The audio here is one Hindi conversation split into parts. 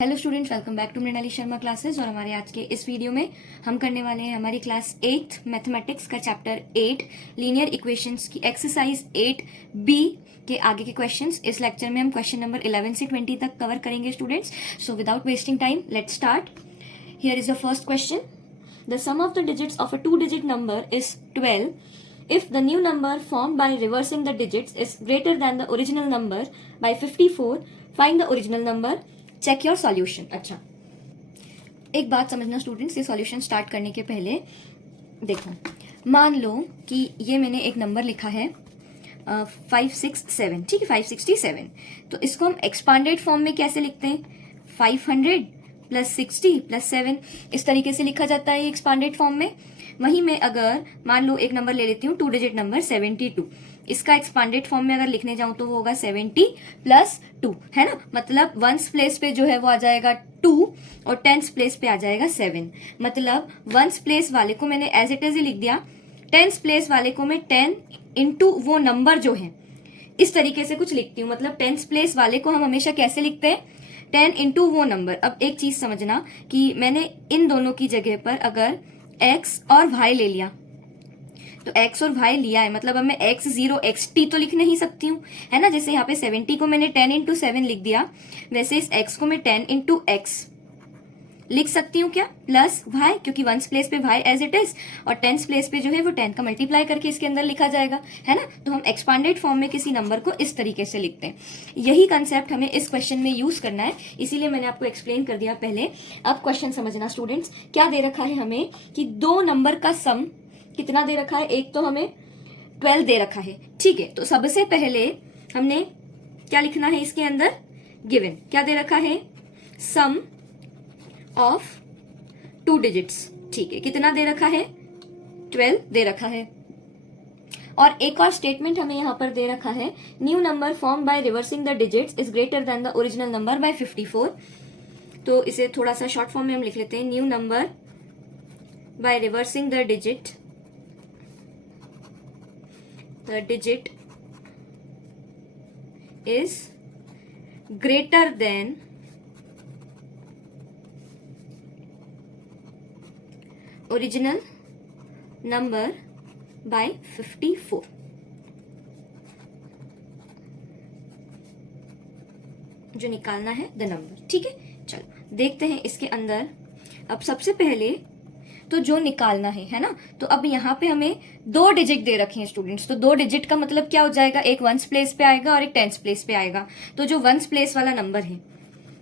Hello students, welcome back to Mrinali Sharma classes. और हमारे आज के इस वीडियो में हम करने वाले हैं हमारी क्लास 8 मैथमेटिक्स का चैप्टर 8 लीनियर इक्वेशंस की एक्सरसाइज 8B के आगे के क्वेश्चंस। इस लेक्चर में हम क्वेश्चन नंबर 11 से 20 तक कवर करेंगे students. So without wasting time let's start. Here is the first question. The sum of the digits of a 2-digit number is 12 if the new number formed by reversing the digits is greater than the original number by 54. Find the original number. Check your solution. अच्छा, एक बात समझना स्टूडेंट्स, ये सॉल्यूशन स्टार्ट करने के पहले देखो, मान लो कि ये मैंने एक नंबर लिखा है 567, ठीक है, 567। तो इसको हम एक्सपांडेड फॉर्म में कैसे लिखते हैं? 500 प्लस 60 प्लस 7, इस तरीके से लिखा जाता है ये एक्सपांडेड फॉर्म में। वहीं मैं अगर मान लो एक नंबर ले लेती हूँ 2-digit नंबर 72, इसका एक्सपांडेड फॉर्म में अगर लिखने जाऊं तो वो होगा 70 प्लस 2, है ना। मतलब वंस प्लेस पे जो है वो आ जाएगा 2 और टेंस प्लेस पे आ जाएगा 7। मतलब वंस प्लेस वाले को मैंने एज इट इज ही लिख दिया, टेंस प्लेस वाले को मैं 10 इंटू वो नंबर जो है इस तरीके से कुछ लिखती हूँ। मतलब टेंस प्लेस वाले को हम हमेशा कैसे लिखते हैं? 10 इंटू वो नंबर। अब एक चीज समझना कि मैंने इन दोनों की जगह पर अगर x और y ले लिया, तो x और y लिया है, मतलब अब मैं x0 xt तो लिख नहीं सकती हूँ, है ना। जैसे यहाँ पे 70 को मैंने 10 इंटू 7 लिख दिया, वैसे इस x को मैं 10 इंटू x लिख सकती हूँ क्या, प्लस y, क्योंकि वंस प्लेस पे y एज इट इज और टेंस प्लेस पे जो है वो 10 का मल्टीप्लाई करके इसके अंदर लिखा जाएगा, है ना। तो हम एक्सपांडेड फॉर्म में किसी नंबर को इस तरीके से लिखते हैं। यही कंसेप्ट हमें इस क्वेश्चन में यूज करना है, इसीलिए मैंने आपको एक्सप्लेन कर दिया पहले। अब क्वेश्चन समझना स्टूडेंट्स, क्या दे रखा है हमें कि दो नंबर का सम कितना दे रखा है। एक तो हमें 12 दे रखा है, ठीक है। तो सबसे पहले हमने क्या लिखना है इसके अंदर? गिवन क्या दे रखा है? सम ऑफ 2 digits, ठीक है। कितना दे रखा है? 12 दे रखा है। और एक और स्टेटमेंट हमें यहां पर दे रखा है, new number form by reversing the digits is greater than the original number by 54। तो इसे थोड़ा सा शॉर्ट फॉर्म में हम लिख लेते हैं, new number by reversing the digit is greater than original number by 54। जो निकालना है द नंबर, ठीक है। चलो देखते हैं इसके अंदर। अब सबसे पहले तो जो निकालना है ना, तो अब यहाँ पे हमें 2 डिजिट दे रखे हैं स्टूडेंट्स। तो 2 डिजिट का मतलब क्या हो जाएगा? एक वंस प्लेस पे आएगा और एक टेंस प्लेस पे आएगा। तो जो वंस प्लेस वाला नंबर है,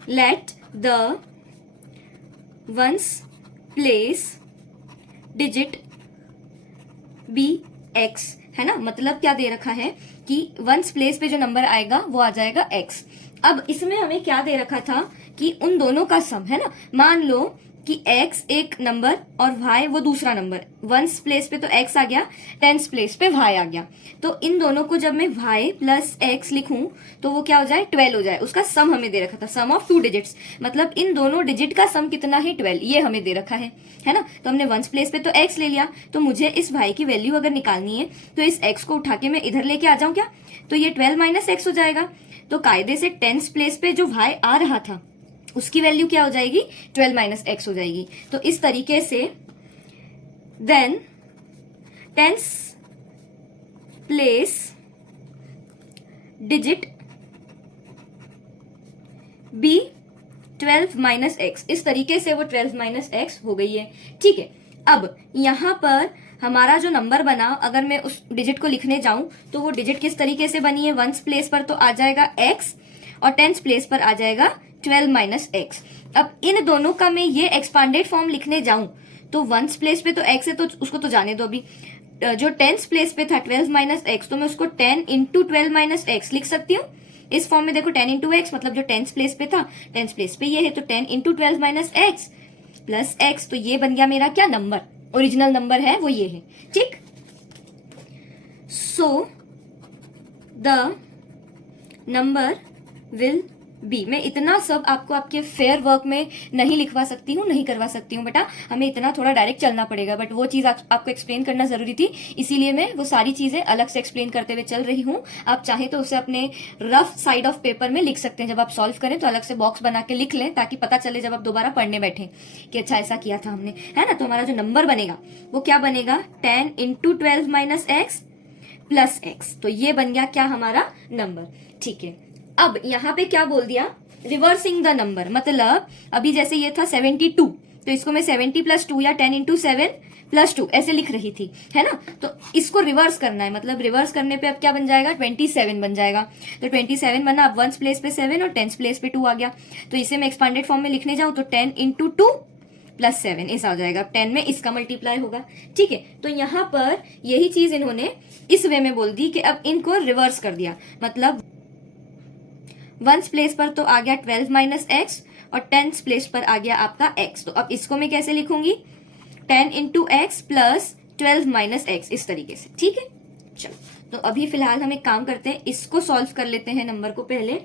let the ones place digit be x, है ना। मतलब क्या दे रखा है कि वंस प्लेस पे जो नंबर आएगा वो आ जाएगा x। अब इसमें हमें क्या दे रखा था कि उन दोनों का सम, है ना। मान लो कि x एक नंबर और y वो दूसरा नंबर, वंस प्लेस पे तो x आ गया, टेंस प्लेस पे y आ गया। तो इन दोनों को जब मैं y प्लस x लिखूं तो वो क्या हो जाए? 12 हो जाए। उसका सम हमें दे रखा था, सम ऑफ 2 डिजिट्स। मतलब इन दोनों डिजिट का सम कितना है? 12, ये हमें दे रखा है ना। तो हमने वंस प्लेस पे तो x ले लिया, तो मुझे इस y की वैल्यू अगर निकालनी है तो इस x को उठा के मैं इधर लेके आ जाऊं क्या? तो ये 12 माइनस x हो जाएगा। तो कायदे से टेंस प्लेस पे जो y आ रहा था उसकी वैल्यू क्या हो जाएगी? 12 माइनस x हो जाएगी। तो इस तरीके से then tens place digit be 12 minus x, इस तरीके से वो 12 माइनस एक्स हो गई है, ठीक है। अब यहां पर हमारा जो नंबर बना, अगर मैं उस डिजिट को लिखने जाऊं तो वो डिजिट किस तरीके से बनी है? वंस प्लेस पर तो आ जाएगा x और टेंस प्लेस पर आ जाएगा 12 माइनस एक्स। अब इन दोनों का मैं ये एक्सपांडेड फॉर्म लिखने जाऊं तो वंस प्लेस पे तो x है, तो उसको तो जाने दो। अभी जो टेंस प्लेस पे था 12 माइनस एक्स, तो मैं उसको 10 इंटू 12 माइनस एक्स लिख सकती हूँ इस फॉर्म में। देखो 10 इंटू एक्स, मतलब जो टेंस प्लेस पे था, टेंस प्लेस पे ये है, तो 10 into 12 minus x plus x. तो ये बन गया मेरा क्या नंबर? ओरिजिनल नंबर है वो ये है, ठीक। So the number will be. मैं इतना सब आपको आपके फेयर वर्क में नहीं लिखवा सकती हूँ, नहीं करवा सकती हूँ बेटा, हमें इतना थोड़ा डायरेक्ट चलना पड़ेगा, बट वो चीज़ आपको एक्सप्लेन करना जरूरी थी, इसीलिए मैं वो सारी चीज़ें अलग से एक्सप्लेन करते हुए चल रही हूँ। आप चाहें तो उसे अपने रफ साइड ऑफ पेपर में लिख सकते हैं, जब आप सॉल्व करें तो अलग से बॉक्स बना के लिख लें, ताकि पता चले जब आप दोबारा पढ़ने बैठे कि अच्छा ऐसा किया था हमने, है ना। तो हमारा जो नंबर बनेगा वो क्या बनेगा, 10 into 12 minus x plus x. तो ये बन गया क्या हमारा नंबर, ठीक है। अब यहाँ पे क्या बोल दिया, रिवर्सिंग द नंबर, मतलब अभी जैसे ये था 72, तो इसको मैं 70 प्लस 2 या 10 इंटू 7 प्लस 2 ऐसे लिख रही थी, है ना। तो इसको रिवर्स करना है, मतलब रिवर्स करने पे अब क्या बन जाएगा, 27 बन जाएगा। तो 27 बना, अब 1 प्लेस पे 7 और 10 प्लेस पे 2 आ गया। तो इसे मैं एक्सपांडेड फॉर्म में लिखने जाऊं तो 10 इंटू 2 प्लस 7 ऐसा हो जाएगा। 10 में इसका मल्टीप्लाई होगा, ठीक है। तो यहाँ पर यही चीज इन्होंने इस वे में बोल दी कि अब इनको रिवर्स कर दिया, मतलब 1 प्लेस पर तो आ गया 12 माइनस एक्स और 10 प्लेस पर आ गया आपका x। तो अब इसको मैं कैसे लिखूंगी, 10 into x plus 12 minus x, इस तरीके से, ठीक है। चलो, तो अभी फिलहाल हम एक काम करते हैं, इसको सॉल्व कर लेते हैं नंबर को पहले।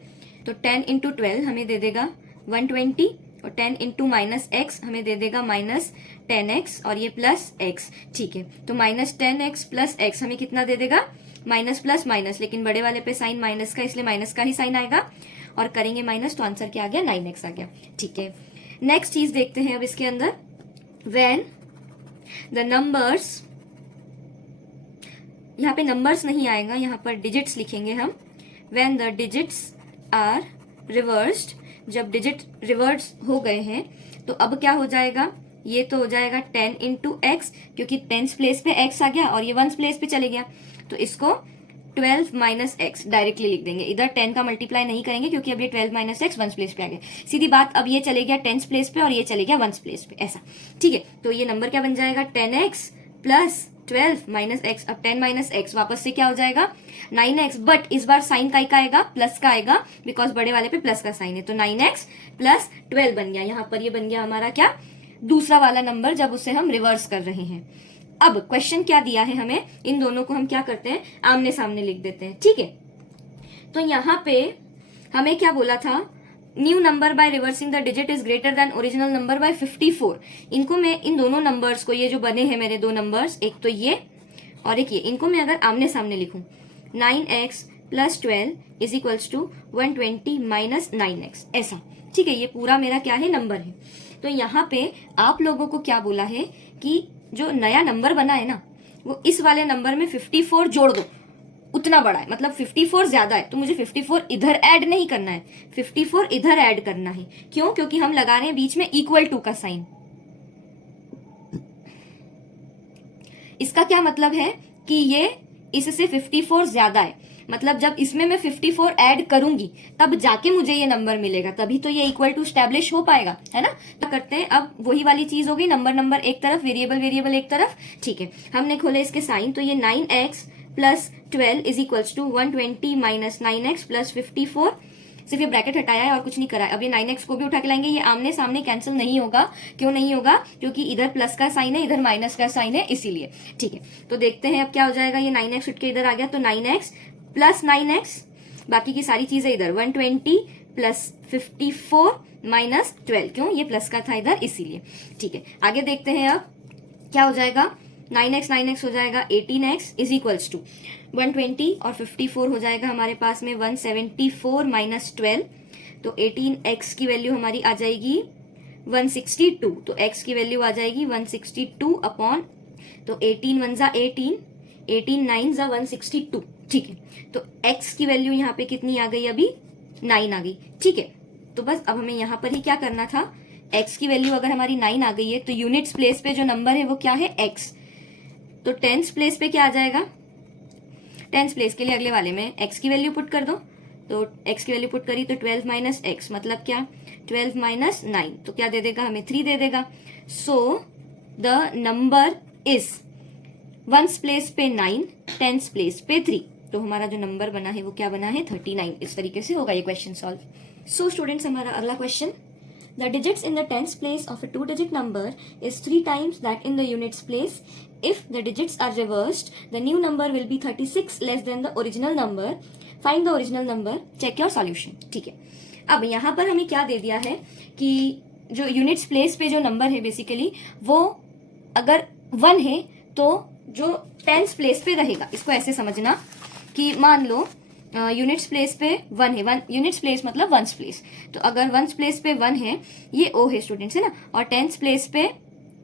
तो 10 इंटू 12 हमें दे देगा 120 और 10 इंटू माइनस एक्स हमें दे देगा माइनस 10x और ये प्लस x, ठीक है। तो माइनस 10x प्लस x हमें कितना दे देगा, माइनस प्लस माइनस, लेकिन बड़े वाले पे साइन माइनस का, इसलिए माइनस का ही साइन आएगा और करेंगे माइनस, तो आंसर क्या आ गया, 9x आ गया, ठीक है। नेक्स्ट चीज देखते हैं अब इसके अंदर, व्हेन द नंबर्स, यहाँ पे नंबर्स नहीं आएगा, यहाँ पर डिजिट्स लिखेंगे हम। When the digits are reversed, जब डिजिट रिवर्स हो गए हैं तो अब क्या हो जाएगा, ये तो हो जाएगा 10 इंटू एक्स, क्योंकि 10 प्लेस पे x आ गया और ये 1 प्लेस पे चले गया, तो इसको 12 माइनस एक्स डायरेक्टली लिख देंगे। इधर 10 का मल्टीप्लाई नहीं करेंगे क्योंकि अब ये 12 माइनस एक्स 1 प्लेस पे आ गया, सीधी बात। अब ये चले गया 10 प्लेस पे और ये चले गया 1 प्लेस पे, ऐसा, ठीक है। तो ये नंबर क्या बन जाएगा, 10x प्लस 12 माइनस एक्स। अब 10 माइनस एक्स वापस से क्या हो जाएगा, 9x, बट इस बार साइन का आएगा, प्लस का आएगा, बिकॉज बड़े वाले पे प्लस का साइन है। तो 9x प्लस 12 बन गया, यहाँ पर ये बन गया हमारा क्या, दूसरा वाला नंबर, जब उसे हम रिवर्स कर रहे हैं। अब क्वेश्चन क्या दिया है हमें, इन दोनों को हम क्या करते हैं, आमने सामने लिख देते हैं, ठीक है। तो यहाँ पे हमें क्या बोला था, new number by reversing the digit is greater than original number by 54। इनको मैं, इन दोनों नंबर्स को, ये जो बने हैं मेरे दो नंबर्स, एक तो ये और एक ये, इनको मैं अगर आमने सामने लिखूं, 9x plus 12 is equals to 120 minus 9x, ऐसा, ठीक है। ये पूरा मेरा क्या है, नंबर है। तो यहाँ पे आप लोगों को क्या बोला है कि जो नया नंबर बना है ना, वो इस वाले नंबर में 54 जोड़ दो, उतना बड़ा है, मतलब 54 ज्यादा है, तो मुझे 54 इधर ऐड नहीं करना है, 54 इधर ऐड करना है। क्यों, क्योंकि हम लगा रहे हैं बीच में इक्वल टू का साइन। इसका क्या मतलब है कि ये इससे 54 ज्यादा है, मतलब जब इसमें मैं 54 ऐड करूंगी तब जाके मुझे ये नंबर मिलेगा, तभी तो ये इक्वल टू स्टैब्लिश हो पाएगा, है ना। तो करते हैं, अब वही वाली चीज होगी, नंबर एक तरफ, वेरिएबल एक तरफ, ठीक है। हमने खोले इसके साइन, तो ये 9x plus 12 is equals to 120 minus 9x plus 54, सिर्फ ये ब्रैकेट हटाया है और कुछ नहीं करा है। अब ये 9x को भी उठा के लाएंगे, ये आमने सामने कैंसिल नहीं होगा। क्यों नहीं होगा, क्योंकि इधर प्लस का साइन है, इधर माइनस का साइन है, इसीलिए, ठीक है। तो देखते हैं अब क्या हो जाएगा, ये 9x उठ के इधर आ गया, तो 9x प्लस 9x, बाकी की सारी चीजें इधर, 120 प्लस 54 माइनस 12, क्यों, ये प्लस का था इधर, इसीलिए, ठीक है। आगे देखते हैं अब क्या हो जाएगा, 9x हो जाएगा 18x इज इक्वल्स टू 120 और 54 हो जाएगा हमारे पास में 174 माइनस 12, तो 18x की वैल्यू हमारी आ जाएगी 162, तो x की वैल्यू आ जाएगी 162 अपॉन, तो 18 1 जा 18, 18 9 जा 162, ठीक है। तो x की वैल्यू यहाँ पे कितनी आ गई, अभी 9 आ गई, ठीक है। तो बस अब हमें यहाँ पर ही क्या करना था, x की वैल्यू अगर हमारी 9 आ गई है, तो यूनिट्स प्लेस पे जो नंबर है वो क्या है, x। तो टेंस प्लेस पे क्या आ जाएगा, टेंस प्लेस के लिए अगले वाले में x की वैल्यू पुट कर दो, तो x की वैल्यू पुट करी तो 12 माइनस एक्स, मतलब क्या, 12 माइनस 9, तो क्या दे देगा हमें, 3 दे देगा। So the number is 1 place पे 9, टेंस प्लेस पे 3, तो हमारा जो नंबर बना है वो क्या बना है, 39। इस तरीके से होगा ये क्वेश्चन सॉल्व। सो स्टूडेंट्स, हमारा अगला question, the digits in the tens place of a 2-digit number is 3 times that in the units place. If the digits are reversed, the new number will be 36 less than the original number. Find the original number. Check your solution. ठीक है, अब यहाँ पर हमें क्या दे दिया है कि जो यूनिट्स प्लेस पे जो नंबर है बेसिकली वो अगर 1 है तो जो टेंस प्लेस पे रहेगा, इसको ऐसे समझना कि मान लो यूनिट्स प्लेस पे 1 है, 1 यूनिट्स प्लेस मतलब वंस प्लेस, तो अगर वंस प्लेस पे 1 है, ये ओ है स्टूडेंट्स, है ना, और टेंस प्लेस पे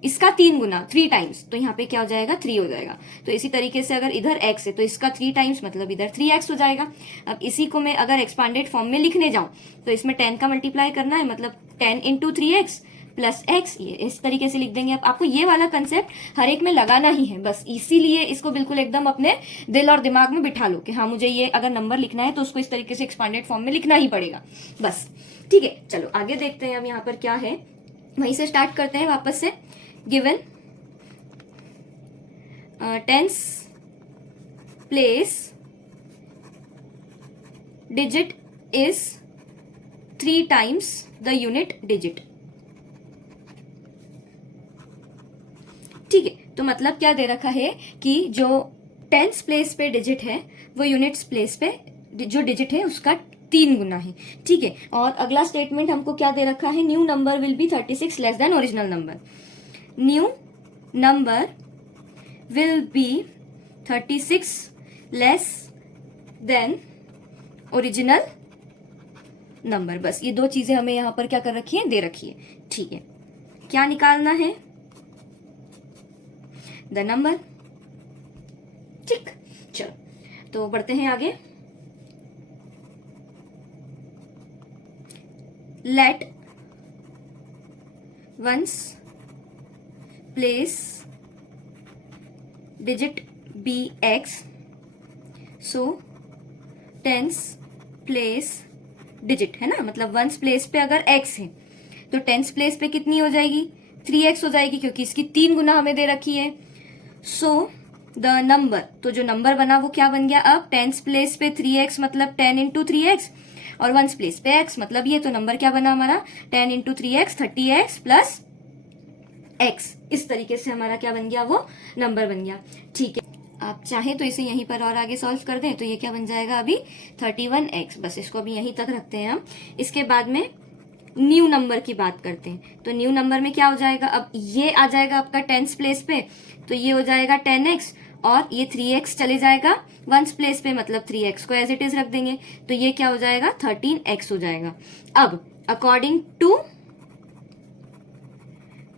इसका 3 गुना 3 टाइम्स, तो यहाँ पे क्या हो जाएगा 3 हो जाएगा। तो इसी तरीके से अगर इधर x है तो इसका 3 टाइम्स मतलब इधर 3x हो जाएगा। अब इसी को मैं अगर एक्सपांडेड फॉर्म में लिखने जाऊं तो इसमें 10 का मल्टीप्लाई करना है, मतलब 10 इंटू 3x प्लस x, ये इस तरीके से लिख देंगे। अब आपको ये वाला कंसेप्ट हर एक में लगाना ही है, बस इसीलिए इसको बिल्कुल एकदम अपने दिल और दिमाग में बिठा लो कि हाँ मुझे ये अगर नंबर लिखना है तो उसको इस तरीके से एक्सपांडेड फॉर्म में लिखना ही पड़ेगा, बस। ठीक है, चलो आगे देखते हैं अब यहाँ पर क्या है, वहीं से स्टार्ट करते हैं वापस से। Given tense place digit is 3 times the unit digit. ठीक है, तो मतलब क्या दे रखा है कि जो टेंस प्लेस पे डिजिट है वो यूनिट्स प्लेस पे जो डिजिट है उसका 3 गुना है। ठीक है, और अगला स्टेटमेंट हमको क्या दे रखा है, new number will be 36 less than original number. New number will be 36 less than original number. बस ये दो चीजें हमें यहां पर क्या कर रखी है, दे रखी है। ठीक है, क्या निकालना है, द नंबर। ठीक, चलो तो बढ़ते हैं आगे। Let ones place digit be x, so tens place digit, है ना, मतलब वंस प्लेस पे अगर x है तो टेंस प्लेस पे कितनी हो जाएगी, 3x हो जाएगी, क्योंकि इसकी 3 गुना हमें दे रखी है। सो द नंबर, तो जो नंबर बना वो क्या बन गया, अब टेंस प्लेस पे 3x मतलब 10 इंटू 3x, और वंस प्लेस पे x मतलब ये, तो नंबर क्या बना हमारा 10 into 3x 30x plus x। इस तरीके से हमारा क्या बन गया, वो नंबर बन गया। ठीक है, आप चाहें तो इसे यहीं पर और आगे सॉल्व कर दें, तो ये क्या बन जाएगा अभी 31x। बस इसको अभी यहीं तक रखते हैं हम। इसके बाद में न्यू नंबर की बात करते हैं, तो न्यू नंबर में क्या हो जाएगा, अब ये आ जाएगा आपका टेंस प्लेस पे, तो ये हो जाएगा 10x, और ये 3x चले जाएगा वंस प्लेस पे, मतलब 3x को एज इट इज रख देंगे, तो ये क्या हो जाएगा 13x हो जाएगा। अब अकॉर्डिंग टू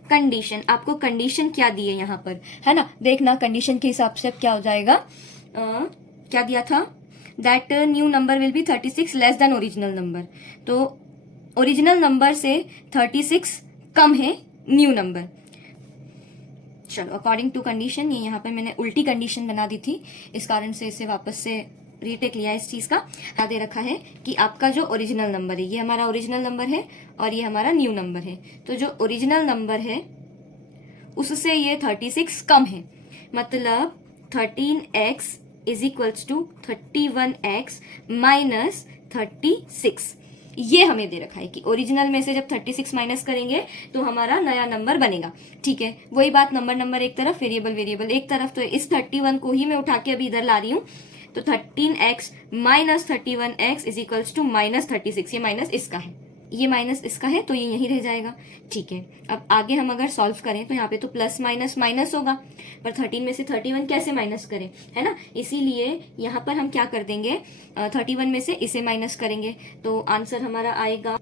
कंडीशन, आपको कंडीशन क्या दी है यहाँ पर, है ना, देखना कंडीशन के हिसाब से क्या हो जाएगा। क्या दिया था, that new number will be 36 less than original number, तो ओरिजिनल नंबर से 36 कम है न्यू नंबर। चलो अकॉर्डिंग टू कंडीशन, ये यहाँ पे मैंने उल्टी कंडीशन बना दी थी, इस कारण से इसे वापस से रीटेक लिया इस चीज का। क्या दे रखा है कि आपका जो ओरिजिनल नंबर है, ये हमारा ओरिजिनल नंबर है और ये हमारा न्यू नंबर है, तो जो ओरिजिनल नंबर है उससे ये 36 कम है, मतलब 13x is equals to 31x minus 36। ये हमें दे रखा है कि ओरिजिनल में से जब 36 माइनस करेंगे तो हमारा नया नंबर बनेगा। ठीक है, वही बात, नंबर एक तरफ, वेरिएबल एक तरफ, तो इस 31 को ही मैं उठा के अभी इधर ला रही हूँ, तो 13x minus 31x is equals to minus 36। ये माइनस इसका है, ये माइनस इसका है, तो ये यहीं रह जाएगा। ठीक है, अब आगे हम अगर सॉल्व करें तो यहाँ पे तो प्लस माइनस माइनस होगा, पर 13 में से 31 कैसे माइनस करें, है ना, इसीलिए यहाँ पर हम क्या कर देंगे, 31 में से इसे माइनस करेंगे, तो आंसर हमारा आएगा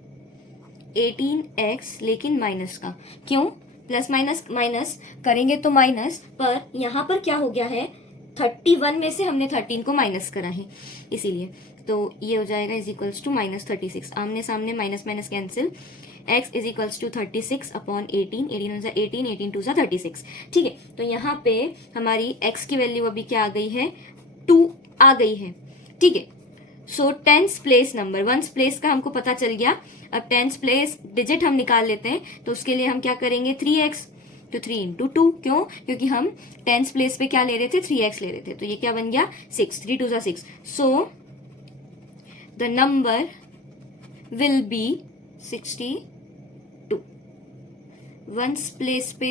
18x, लेकिन माइनस का, क्यों, प्लस माइनस माइनस करेंगे तो माइनस, पर यहाँ पर क्या हो गया है, 31 में से हमने 13 को माइनस करा है, इसीलिए तो ये हो जाएगा इज इक्वल्स टू माइनस 36, आमने सामने minus minus cancel, x is equals to 36 upon 18, 18 two 36। ठीक है, तो यहाँ पे हमारी x की वैल्यू अभी क्या आ गई है, 2 आ गई है। ठीक है, so tens place number, ones place का हमको पता चल गया। अब टेंस प्लेस डिजिट हम निकाल लेते हैं, तो उसके लिए हम क्या करेंगे, 3x, तो 3 इंटू 2, क्यों, क्योंकि हम टेंस प्लेस पे क्या ले रहे थे, 3x ले रहे थे, तो ये क्या बन गया 6, 3 2 6, so the number will be 62। Ones place पे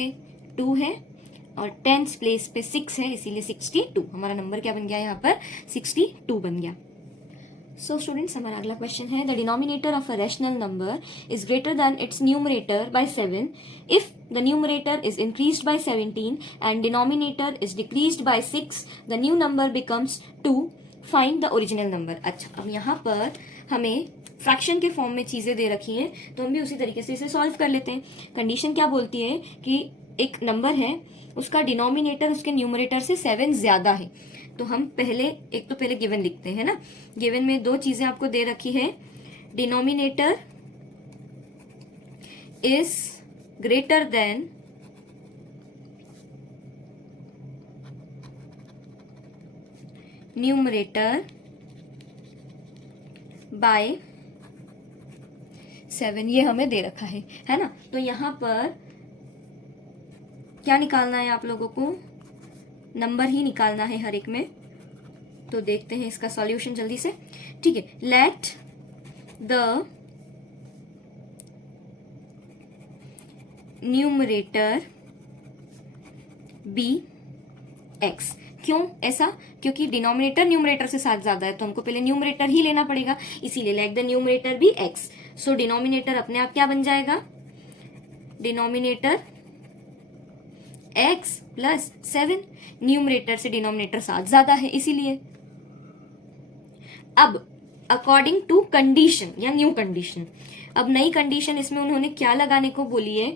2 है और टेंस प्लेस पे 6 है, इसीलिए 62 हमारा नंबर क्या बन गया, यहाँ पर 62 बन गया। सो स्टूडेंट्स हमारा अगला क्वेश्चन है, the denominator of a rational number is greater than it's numerator bye 7 if the numerator is increased by 17 and denominator is decreased bye 6, the new number becomes 2, find the original number. अच्छा, अब यहाँ पर हमें फ्रैक्शन के फॉर्म में चीजें दे रखी हैं, तो हम भी उसी तरीके से इसे सॉल्व कर लेते हैं। कंडीशन क्या बोलती है कि एक नंबर है, उसका डिनोमिनेटर उसके न्यूमरेटर से 7 ज्यादा है, तो हम पहले गिवन लिखते हैं ना। गिवन में दो चीजें आपको दे रखी है, denominator is greater than numerator bye 7, ये हमें दे रखा है ना। तो यहां पर क्या निकालना है आप लोगों को, नंबर ही निकालना है हर एक में। तो देखते हैं इसका सॉल्यूशन जल्दी से। ठीक है, let the numerator be x. क्यों ऐसा? क्योंकि डिनोमिनेटर न्यूमरेटर से 7 ज्यादा है, तो हमको पहले न्यूमरेटर ही लेना पड़ेगा, इसीलिए let the numerator be x. So denominator अपने आप क्या बन जाएगा, डिनोमिनेटर x प्लस 7, न्यूमरेटर से डिनोमिनेटर 7 ज्यादा है इसीलिए। अब अकॉर्डिंग टू कंडीशन या न्यू कंडीशन, अब नई कंडीशन इसमें उन्होंने क्या लगाने को बोली है,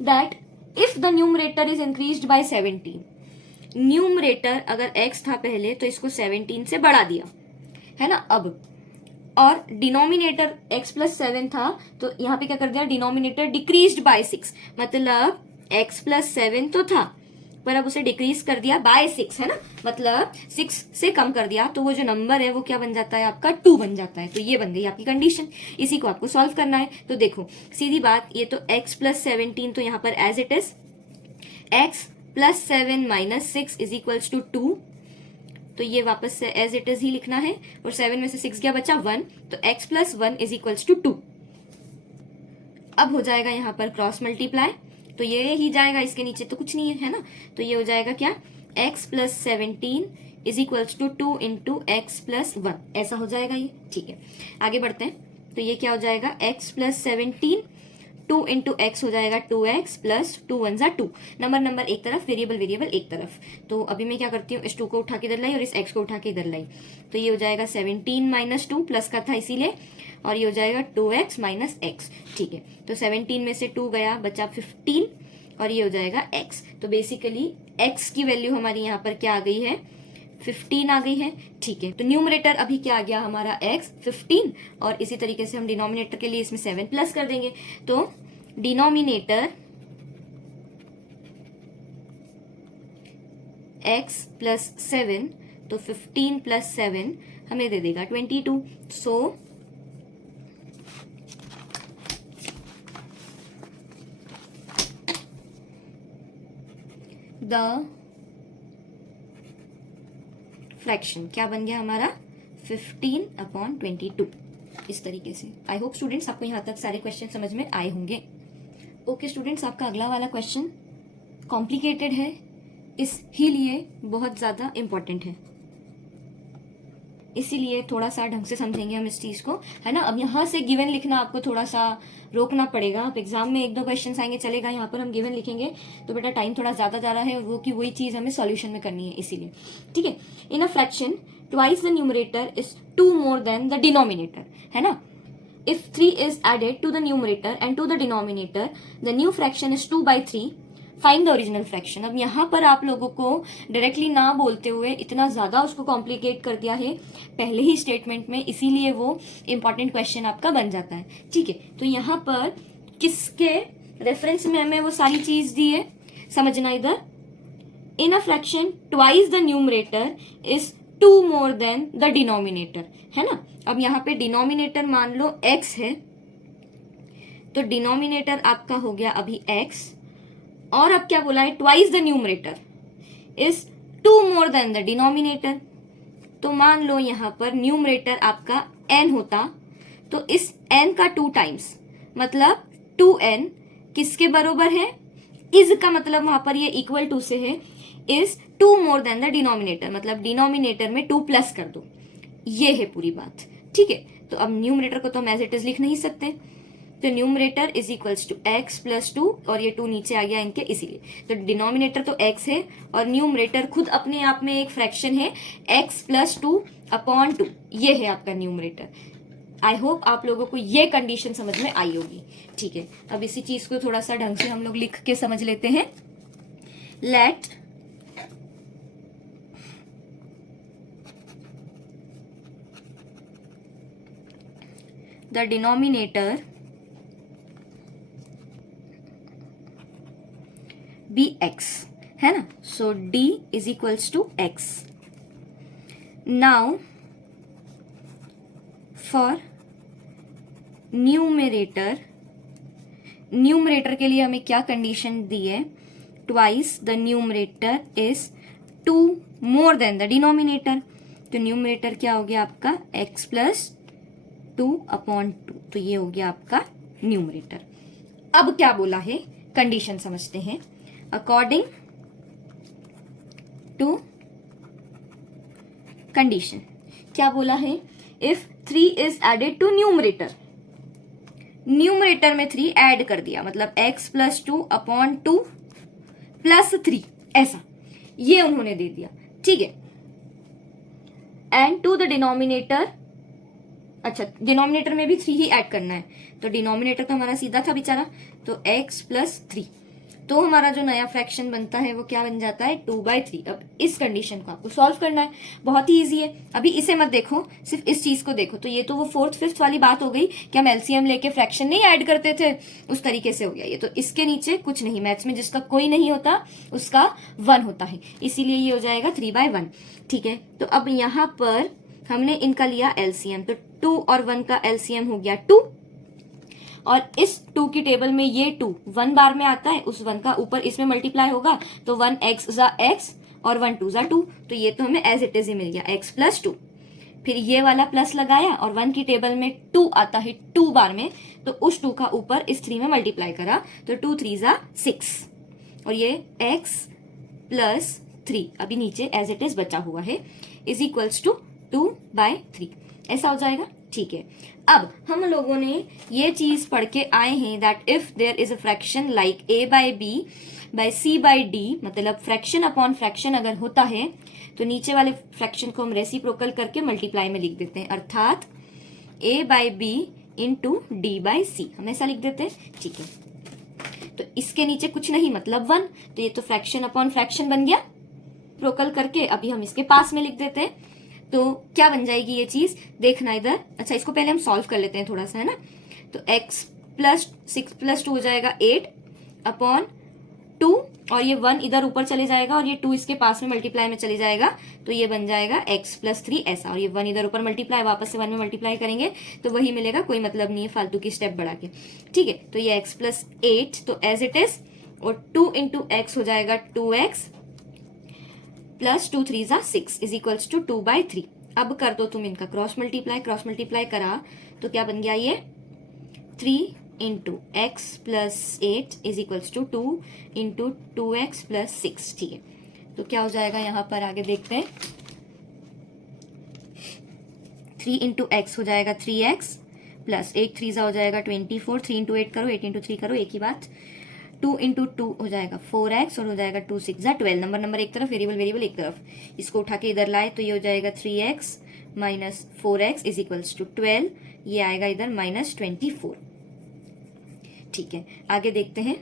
that if the numerator is increased by 17, numerator अगर x था पहले तो इसको 17 से बढ़ा दिया है ना अब, और डिनोमिनेटर x प्लस 7 था तो यहाँ पे क्या कर दिया, डिनोमिनेटर डिक्रीज्ड बाय 6, मतलब x प्लस 7 तो था पर अब उसे डिक्रीज कर दिया बाय 6 है ना, मतलब 6 से कम कर दिया, तो वो जो नंबर है वो क्या बन जाता है आपका, 2 बन जाता है। तो ये बन गई आपकी कंडीशन, इसी को आपको सॉल्व करना है। तो देखो सीधी बात, ये तो x प्लस 17 तो यहाँ पर as it is, x plus 7 minus 6 is equals to 2, तो ये वापस से एज इट इज ही लिखना है, और 7 में से 6 क्या बचा, 1, तो x plus 1 is equals to 2। अब हो जाएगा यहाँ पर क्रॉस मल्टीप्लाई, तो ये ही जाएगा, इसके नीचे तो कुछ नहीं है ना, तो ये हो जाएगा क्या, x plus 17 is equals to 2 into x plus 1, ऐसा हो जाएगा ये। ठीक है, आगे बढ़ते हैं। तो ये क्या हो जाएगा, x प्लस 17 2 इंटू एक्स हो जाएगा 2x प्लस 2 1 जा 2, नंबर एक तरफ, वेरिएबल एक तरफ। तो अभी मैं क्या करती हूँ, इस 2 को उठा के इधर लाई और इस x को उठा के इधर लाई, तो ये हो जाएगा 17 माइनस 2, प्लस का था इसीलिए, और ये हो जाएगा 2x माइनस x। ठीक है, तो 17 में से 2 गया, बचा 15, और ये हो जाएगा x। तो बेसिकली x की वैल्यू हमारी यहाँ पर क्या आ गई है, 15 आ गई है। ठीक है, तो न्यूमरेटर अभी क्या आ गया हमारा x 15, और इसी तरीके से हम डिनोमिनेटर के लिए इसमें 7 प्लस कर देंगे, तो डिनोमिनेटर x प्लस 7, तो 15 प्लस 7 हमें दे देगा 22। सो द फ्रैक्शन क्या बन गया हमारा, 15/22, इस तरीके से। आई होप स्टूडेंट्स आपको यहाँ तक सारे क्वेश्चन समझ में आए होंगे। ओके स्टूडेंट्स, आपका अगला वाला क्वेश्चन कॉम्प्लिकेटेड है, इसलिए बहुत ज़्यादा इम्पोर्टेंट है, इसीलिए थोड़ा सा ढंग से समझेंगे हम इस चीज़ को, है ना। अब यहाँ से गिवन लिखना आपको थोड़ा सा रोकना पड़ेगा, आप एग्जाम में 1-2 क्वेश्चन आएंगे चलेगा, यहाँ पर हम गिवन लिखेंगे तो बेटा टाइम थोड़ा ज़्यादा जा रहा है, और वो की वही चीज़ हमें सॉल्यूशन में करनी है, इसीलिए। ठीक है, in a fraction twice the numerator is 2 more than the denominator, है ना। If 3 is added to the numerator and to the denominator, the new fraction is 2/3. Find the original fraction. अब यहाँ पर आप लोगों को डायरेक्टली ना बोलते हुए इतना ज्यादा उसको कॉम्प्लिकेट कर दिया है पहले ही स्टेटमेंट में, इसीलिए वो इंपॉर्टेंट क्वेश्चन आपका बन जाता है। ठीक है, तो यहाँ पर किसके रेफरेंस में हमें वो सारी चीज दी है, समझना इधर। In a fraction twice the numerator is 2 more than the denominator, है ना। अब यहाँ पे डिनोमिनेटर मान लो x है, तो डिनोमिनेटर आपका हो गया अभी x, और अब क्या बोला है, twice the numerator is 2 more than the denominator, तो मान लो यहाँ पर न्यूमरेटर आपका n होता, तो इस n का 2 टाइम्स, मतलब 2n किसके बरोबर है, इज का मतलब वहां पर ये इक्वल टू से है, is 2 more than the denominator, मतलब डिनोमिनेटर में 2 प्लस कर दो, ये है पूरी बात। ठीक है, तो अब न्यूमरेटर को तो हम एज इट इज लिख नहीं सकते, तो numerator is equals to x plus 2 और ये 2 नीचे आ गया इनके, इसीलिए तो डिनोमिनेटर तो x है और न्यूमरेटर खुद अपने आप में एक फ्रैक्शन है, x प्लस 2 अपॉन 2, ये है आपका न्यूमरेटर। आई होप आप लोगों को ये कंडीशन समझ में आई होगी। ठीक है, अब इसी चीज को थोड़ा सा ढंग से हम लोग लिख के समझ लेते हैं। Let the denominator be x, है ना, so d is equals to x। Now for numerator, numerator के लिए हमें क्या कंडीशन दी है, twice the numerator is 2 more than the denominator, तो न्यूमरेटर क्या हो गया आपका x प्लस 2 अपॉन 2, तो ये हो गया आपका न्यूमरेटर। अब क्या बोला है, कंडीशन समझते हैं। अकॉर्डिंग टू कंडीशन क्या बोला है, if 3 is added to numerator, numerator में 3 ऐड कर दिया, मतलब x प्लस 2 अपॉन 2 प्लस 3, ऐसा ये उन्होंने दे दिया, ठीक है। एंड टू द डिनोमिनेटर, अच्छा डिनोमिनेटर में भी 3 ही ऐड करना है, तो डिनोमिनेटर तो हमारा सीधा था बेचारा, तो x प्लस 3, तो हमारा जो नया फ्रैक्शन बनता है वो क्या बन जाता है 2/3। अब इस कंडीशन को आपको सॉल्व करना है, बहुत ही इजी है। अभी इसे मत देखो, सिर्फ इस चीज को देखो, तो ये तो वो 4th 5th वाली बात हो गई कि हम एलसीएम लेके फ्रैक्शन नहीं ऐड करते थे, उस तरीके से हो गया ये। तो इसके नीचे कुछ नहीं, मैथ्स में जिसका कोई नहीं होता उसका 1 होता है, इसीलिए ये हो जाएगा 3/1, ठीक है। तो अब यहाँ पर हमने इनका लिया एलसीएम, तो 2 और 1 का एलसीएम हो गया 2, और इस 2 की टेबल में ये 2 1 बार में आता है, उस 1 का ऊपर इसमें मल्टीप्लाई होगा, तो 1x जा x और 1 2 जा 2, तो ये तो हमें एज इट इज ही मिल गया x प्लस 2। फिर ये वाला प्लस लगाया और 1 की टेबल में 2 आता है 2 बार में, तो उस 2 का ऊपर इस 3 में मल्टीप्लाई करा, तो 2 3 जा 6, और ये x प्लस 3 अभी नीचे एज इट इज बचा हुआ है, इज इक्वल्स टू 2/3, ऐसा हो जाएगा, ठीक है। अब हम लोगों ने ये चीज पढ़ के आए हैं that if there is a fraction like a by b by c by d, मतलब फ्रैक्शन अपॉन फ्रैक्शन अगर होता है तो नीचे वाले फ्रैक्शन को हम रेसिप्रोकल करके मल्टीप्लाई में लिख देते हैं, अर्थात a by b into d by c, हम ऐसा लिख देते हैं, ठीक है। तो इसके नीचे कुछ नहीं मतलब 1, तो ये तो फ्रैक्शन अपॉन फ्रैक्शन बन गया, प्रोकल करके अभी हम इसके पास में लिख देते हैं, तो क्या बन जाएगी ये चीज, देखना इधर। अच्छा इसको पहले हम सॉल्व कर लेते हैं थोड़ा सा, है ना, तो x प्लस 6 प्लस 2 हो जाएगा 8 अपॉन 2, और ये 1 इधर ऊपर चले जाएगा और ये 2 इसके पास में मल्टीप्लाई में चले जाएगा, तो ये बन जाएगा x प्लस 3 ऐसा, और ये 1 इधर ऊपर मल्टीप्लाई, वापस से 1 में मल्टीप्लाई करेंगे तो वही मिलेगा, कोई मतलब नहीं है फालतू की स्टेप बढ़ा के, ठीक है। तो ये x प्लस 8 तो एज इट इज, और 2 इंटू एक्स हो जाएगा 2x प्लस 2 3 जा 6 इज इक्वल्स टू 2/3। अब कर दो तुम इनका क्रॉस मल्टीप्लाई करा तो क्या बन गया, ये 3 into x plus 8 is equals to 2 into 2x plus 6, ठीक है। तो क्या हो जाएगा यहाँ पर, आगे देखते हैं, 3 इंटू एक्स हो जाएगा 3x प्लस 8 3 हो जाएगा 24, 3 इंटू 8 करो, 8 इंटू 3 करो, एक ही बात, 2 इंटू 2 हो जाएगा 4x और हो जाएगा 2 6 जा 12, नंबर एक तरफ, वेरिएबल एक तरफ, इसको उठा के इधर लाए तो ये हो जाएगा 3x minus 4x is equals to 12, ये आएगा इधर माइनस 24, ठीक है। आगे देखते हैं,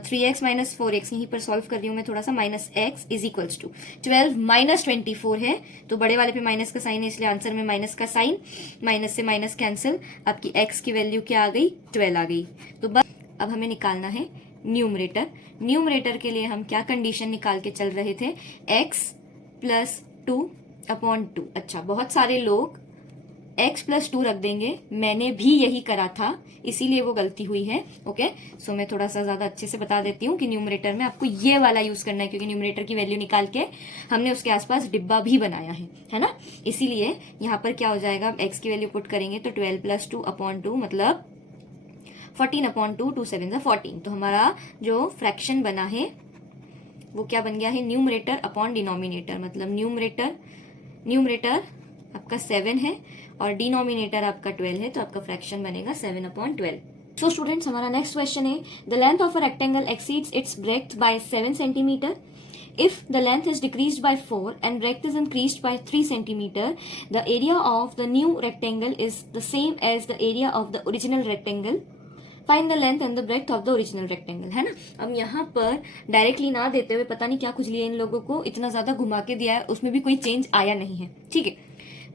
3x माइनस 4x यहीं पर सॉल्व कर रही हूँ मैं थोड़ा सा, minus x is equals to 12 minus 24 है, तो बड़े वाले पे माइनस का साइन है इसलिए आंसर में माइनस का साइन, माइनस से माइनस कैंसिल, आपकी x की वैल्यू क्या आ गई 12 आ गई। तो बस अब हमें निकालना है न्यूमरेटर। न्यूमरेटर के लिए हम क्या कंडीशन निकाल के चल रहे थे, x प्लस 2 अपॉन 2। अच्छा बहुत सारे लोग x प्लस 2 रख देंगे, मैंने भी यही करा था इसीलिए वो गलती हुई है, ओके। सो मैं थोड़ा सा ज्यादा अच्छे से बता देती हूँ कि न्यूमरेटर में आपको ये वाला यूज करना है, क्योंकि न्यूमरेटर की वैल्यू निकाल के हमने उसके आसपास डिब्बा भी बनाया है ना, इसीलिए यहाँ पर क्या हो जाएगा, x की वैल्यू पुट करेंगे तो 12 प्लस 2 अपॉन 2 मतलब 14 अपॉन 2, 2 7 14, तो हमारा जो फ्रैक्शन बना है वो क्या बन गया है, न्यूमरेटर अपॉन डिनोमिनेटर, मतलब न्यूमरेटर न्यूमरेटर आपका 7 है और डिनोमिनेटर आपका 12 है, तो आपका फ्रैक्शन बनेगा 7/12। सो स्टूडेंट्स, हमारा नेक्स्ट क्वेश्चन है, the length of a rectangle exceeds its breadth by 7 centimetre. If the length is decreased by 4 and breadth is increased by 3 centimeter, the area of the new rectangle is the same as the area of the original rectangle. Find the length and the breadth of the original rectangle, है ना। अब यहाँ पर डायरेक्टली ना देते हुए पता नहीं क्या कुछ लिए इन लोगों को, इतना ज्यादा घुमा के दिया है, उसमें भी कोई चेंज आया नहीं है, ठीक है।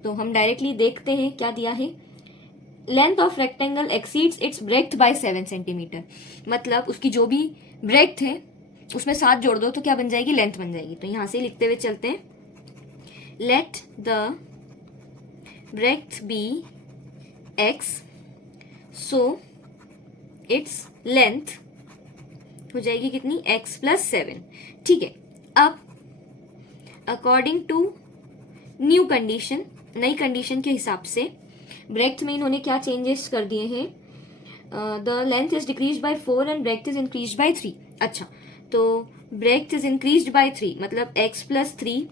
तो हम डायरेक्टली देखते हैं क्या दिया है। Length of rectangle exceeds its breadth by 7 centimetre, मतलब उसकी जो भी ब्रेड्थ है उसमें 7 जोड़ दो तो क्या बन जाएगी, लेंथ बन जाएगी। तो यहां से लिखते हुए चलते हैं, let the breadth be x, so its length हो जाएगी कितनी, x + 7, ठीक है। अब अकॉर्डिंग टू न्यू कंडीशन, नई कंडीशन के हिसाब से ब्रेड्थ में इन्होंने क्या चेंजेस कर दिए हैं, the length is decrease by 4 and breadth is increase by 3। अच्छा, तो ब्रेड्थ इज इंक्रीज्ड बाय 3 मतलब x + 3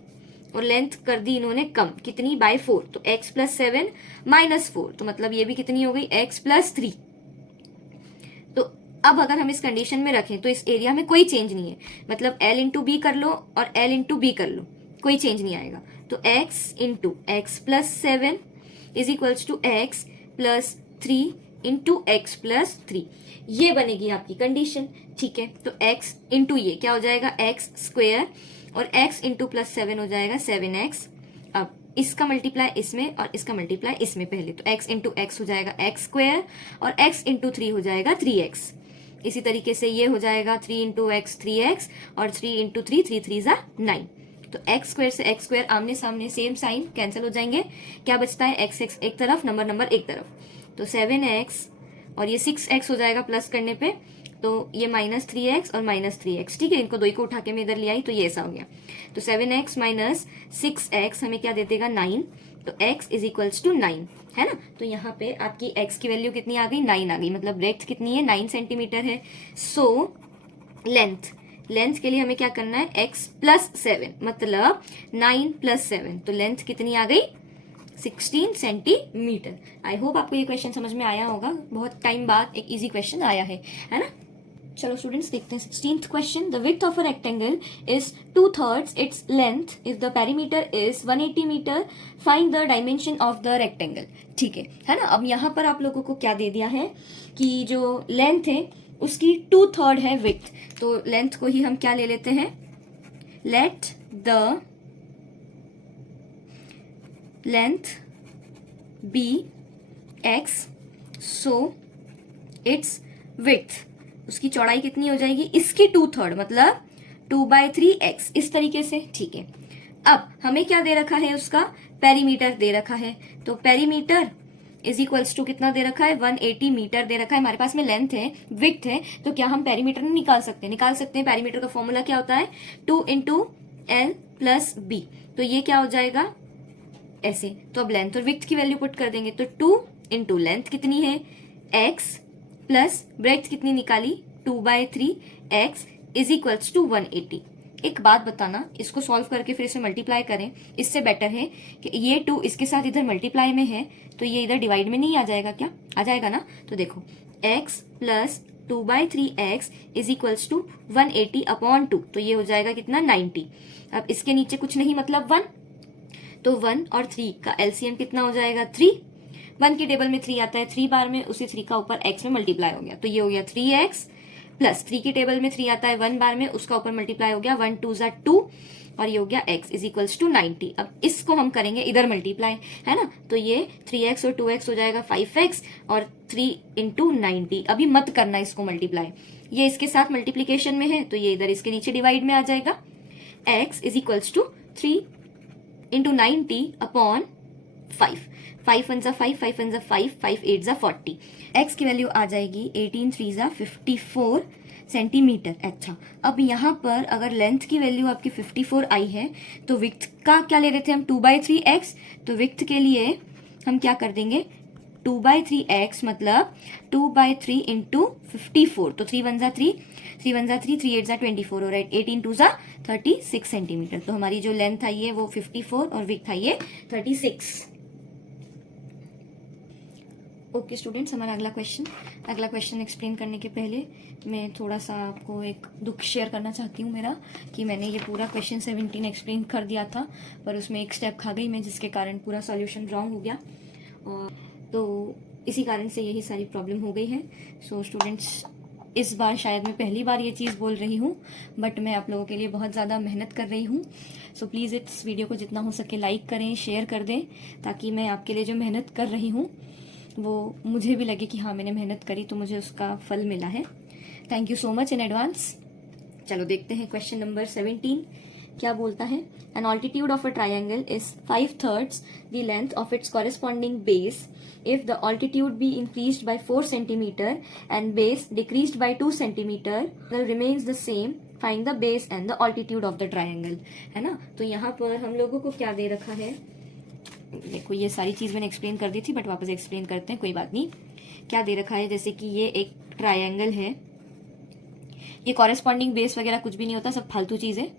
और लेंथ कर दी इन्होंने कम, कितनी, बाय 4, तो x + 7 - 4, तो मतलब ये भी कितनी हो गई, x + 3। तो अब अगर हम इस कंडीशन में रखें तो इस एरिया में कोई चेंज नहीं है, मतलब l × b कर लो और l × b कर लो, कोई चेंज नहीं आएगा। तो x × x + 7 = x + 3 × x + 3, ये बनेगी आपकी कंडीशन, ठीक है। तो x × ये क्या हो जाएगा, x² और x × +7 हो जाएगा 7x। अब इसका मल्टीप्लाई इसमें और इसका मल्टीप्लाई इसमें पहले, तो x × x हो जाएगा x² और x × 3 हो जाएगा 3x। इसी तरीके से ये हो जाएगा 3 × x 3x और 3 × 3 3 3 = 9। तो x² से x² आमने सामने सेम साइन कैंसिल हो जाएंगे, क्या बचता है, x एक तरफ, नंबर एक तरफ। तो 7x और ये 6x हो जाएगा प्लस करने पे, तो ये -3x और -3x, ठीक है। इनको दो को उठा के मैं इधर ले आई तो ये ऐसा हो गया। तो 7x - 6x हमें क्या दे देगा, 9। तो x = 9, है ना। तो यहाँ पे आपकी x की वैल्यू कितनी आ गई, 9 आ गई, मतलब ब्रेड्थ कितनी है, 9 सेंटीमीटर है। सो लेंथ के लिए हमें क्या करना है, x + 7 मतलब 9 + 7, तो लेंथ कितनी आ गई, 16 सेंटीमीटर। आई होप आपको ये क्वेश्चन समझ में आया होगा, बहुत टाइम बाद एक इजी क्वेश्चन आया है ना। चलो स्टूडेंट्स देखते हैं 16th question. The width of a rectangle is 2/3 its length if the perimeter is 180 metre, find the dimension of the rectangle, ठीक है ना। अब यहाँ पर आप लोगों को क्या दे दिया है कि जो लेंथ है उसकी 2/3 है विड्थ, तो लेंथ को ही हम क्या ले लेते हैं, let the length be x, so its width, उसकी चौड़ाई कितनी हो जाएगी, इसकी 2/3 मतलब 2/3x, इस तरीके से, ठीक है। अब हमें क्या दे रखा है, उसका पेरीमीटर दे रखा है, तो पेरीमीटर = कितना दे रखा है, 180 मीटर दे रखा है। हमारे पास में लेंथ है, विड्थ है, तो क्या हम पेरीमीटर नहीं निकाल सकते, निकाल सकते हैं। पेरीमीटर का फॉर्मूला क्या होता है, 2 × l + b, तो ये क्या हो जाएगा ऐसे। तो अब लेंथ और विड्थ की वैल्यू पुट कर देंगे, तो 2 × लेंथ कितनी है, x प्लस ब्रेड्थ कितनी निकाली, 2/3x = 180। एक बात बताना, इसको सॉल्व करके फिर इसे मल्टीप्लाई करें, इससे बेटर है कि ये 2 इसके साथ इधर मल्टीप्लाई में है तो ये इधर डिवाइड में नहीं आ जाएगा, क्या आ जाएगा ना। तो देखो x + 2/3x = 180/2, तो ये हो जाएगा कितना, 90। अब इसके नीचे कुछ नहीं मतलब 1, तो 1 और 3 का एलसीएम कितना हो जाएगा, 3। 1 की टेबल में 3 आता है, 3 बार में उसी 3 का ऊपर x में मल्टीप्लाई हो गया, तो ये हो गया 3x, प्लस 3 की टेबल में 3 आता है 1 बार में, उसका ऊपर मल्टीप्लाई हो गया, 1 2 = 2 और ये हो गया x = 90। अब इसको हम करेंगे इधर मल्टीप्लाई, है ना, तो ये 3x और 2x हो जाएगा 5x और 3 × 90। अभी मत करना इसको मल्टीप्लाई, ये इसके साथ मल्टीप्लीकेशन में है तो ये इधर इसके नीचे डिवाइड में आ जाएगा। x = 3 × 90/5, 5 1 = 5, 5 1 = 5, 5 8 = 40। x की वैल्यू आ जाएगी 18 3 = 54 सेंटीमीटर। अच्छा, अब यहाँ पर अगर लेंथ की वैल्यू आपकी 54 आई है तो विड्थ का क्या ले रहे थे हम, 2/3x, तो विड्थ के लिए हम क्या कर देंगे, 2/3x मतलब 2/3 इंटू 54, तो 3 1 जा 3, 3 1 जा 3, 3 8 जा 24 और 18 2 जा 36 सेंटीमीटर। तो हमारी जो लेंथ आई है वो 54 और विड्थ आई है 36। ओके स्टूडेंट्स, हमारा अगला क्वेश्चन एक्सप्लेन करने के पहले मैं थोड़ा सा आपको एक दुख शेयर करना चाहती हूँ मेरा, कि मैंने ये पूरा क्वेश्चन 17 एक्सप्लेन कर दिया था, पर उसमें एक स्टेप खा गई मैं, जिसके कारण पूरा सॉल्यूशन रॉन्ग हो गया, और तो इसी कारण से यही सारी प्रॉब्लम हो गई है। सो स्टूडेंट्स, इस बार शायद मैं पहली बार ये चीज़ बोल रही हूँ, बट मैं आप लोगों के लिए बहुत ज़्यादा मेहनत कर रही हूँ। सो प्लीज़ इस वीडियो को जितना हो सके लाइक करें, शेयर कर दें, ताकि मैं आपके लिए जो मेहनत कर रही हूँ वो मुझे भी लगे कि हाँ मैंने मेहनत करी तो मुझे उसका फल मिला है। Thank you so much in advance. चलो देखते हैं क्वेश्चन नंबर 17 क्या बोलता है। N altitude of a triangle is 5/3 the length of its corresponding base if the altitude be increased by 4 centimeter and base decreased by 2 centimeter, it remains the same. Find the base and the altitude of the triangle, है ना। तो यहाँ पर हम लोगों को क्या दे रखा है, देखो ये सारी चीज मैंने एक्सप्लेन कर दी थी, बट वापस एक्सप्लेन करते हैं, कोई बात नहीं। क्या दे रखा है, जैसे कि ये एक ट्रायंगल है, ये कॉरेस्पॉन्डिंग बेस वगैरह कुछ भी नहीं होता, सब फालतू चीज है।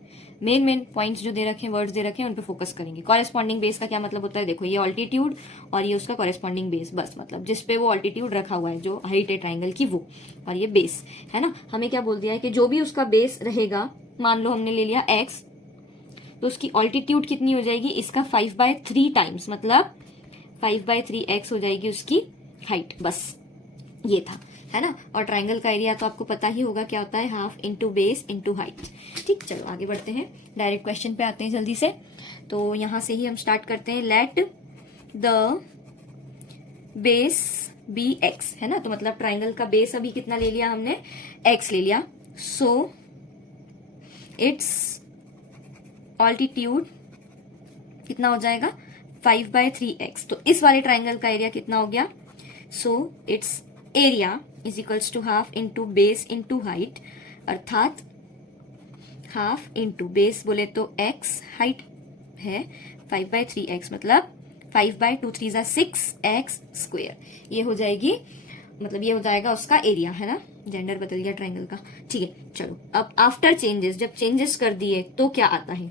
मेन पॉइंट्स जो दे रखे हैं, वर्ड्स दे रखे हैं, उन पे फोकस करेंगे। कॉरेस्पॉन्डिंग बेस का क्या मतलब होता है, देखो ये ऑल्टीट्यूड और ये उसका कॉरेस्पॉन्डिंग बेस, बस मतलब जिस पे वो ऑल्टीट्यूड रखा हुआ है, जो हाइट है ट्राइंगल की वो, और ये बेस है ना। हमें क्या बोल दिया है कि जो भी उसका बेस रहेगा, मान लो हमने ले लिया x, तो उसकी ऑल्टीट्यूड कितनी हो जाएगी, इसका 5/3 टाइम्स, मतलब 5/3x हो जाएगी उसकी हाइट, बस ये था, है ना। और ट्राइंगल का एरिया तो आपको पता ही होगा क्या होता है, half into base into height. ठीक, चलो आगे बढ़ते हैं, डायरेक्ट क्वेश्चन पे आते हैं जल्दी से। तो यहां से ही हम स्टार्ट करते हैं। Let the base be x, है ना। तो मतलब ट्राइंगल का बेस अभी कितना ले लिया हमने, एक्स ले लिया। सो इट्स ऑल्टीट्यूड कितना हो जाएगा, 5/3x। तो इस वाले ट्राइंगल का एरिया कितना हो गया, so its area is equals to half into base into height, अर्थात हाफ इंटू बेस बोले तो x हाइट है, 5/3x मतलब 5/2 3 जा 6x स्क्वायर, ये हो जाएगी, मतलब ये हो जाएगा उसका एरिया, है ना। जेंडर बदल गया ट्राइंगल का, ठीक है। चलो अब आफ्टर चेंजेस, जब चेंजेस कर दिए तो क्या आता है,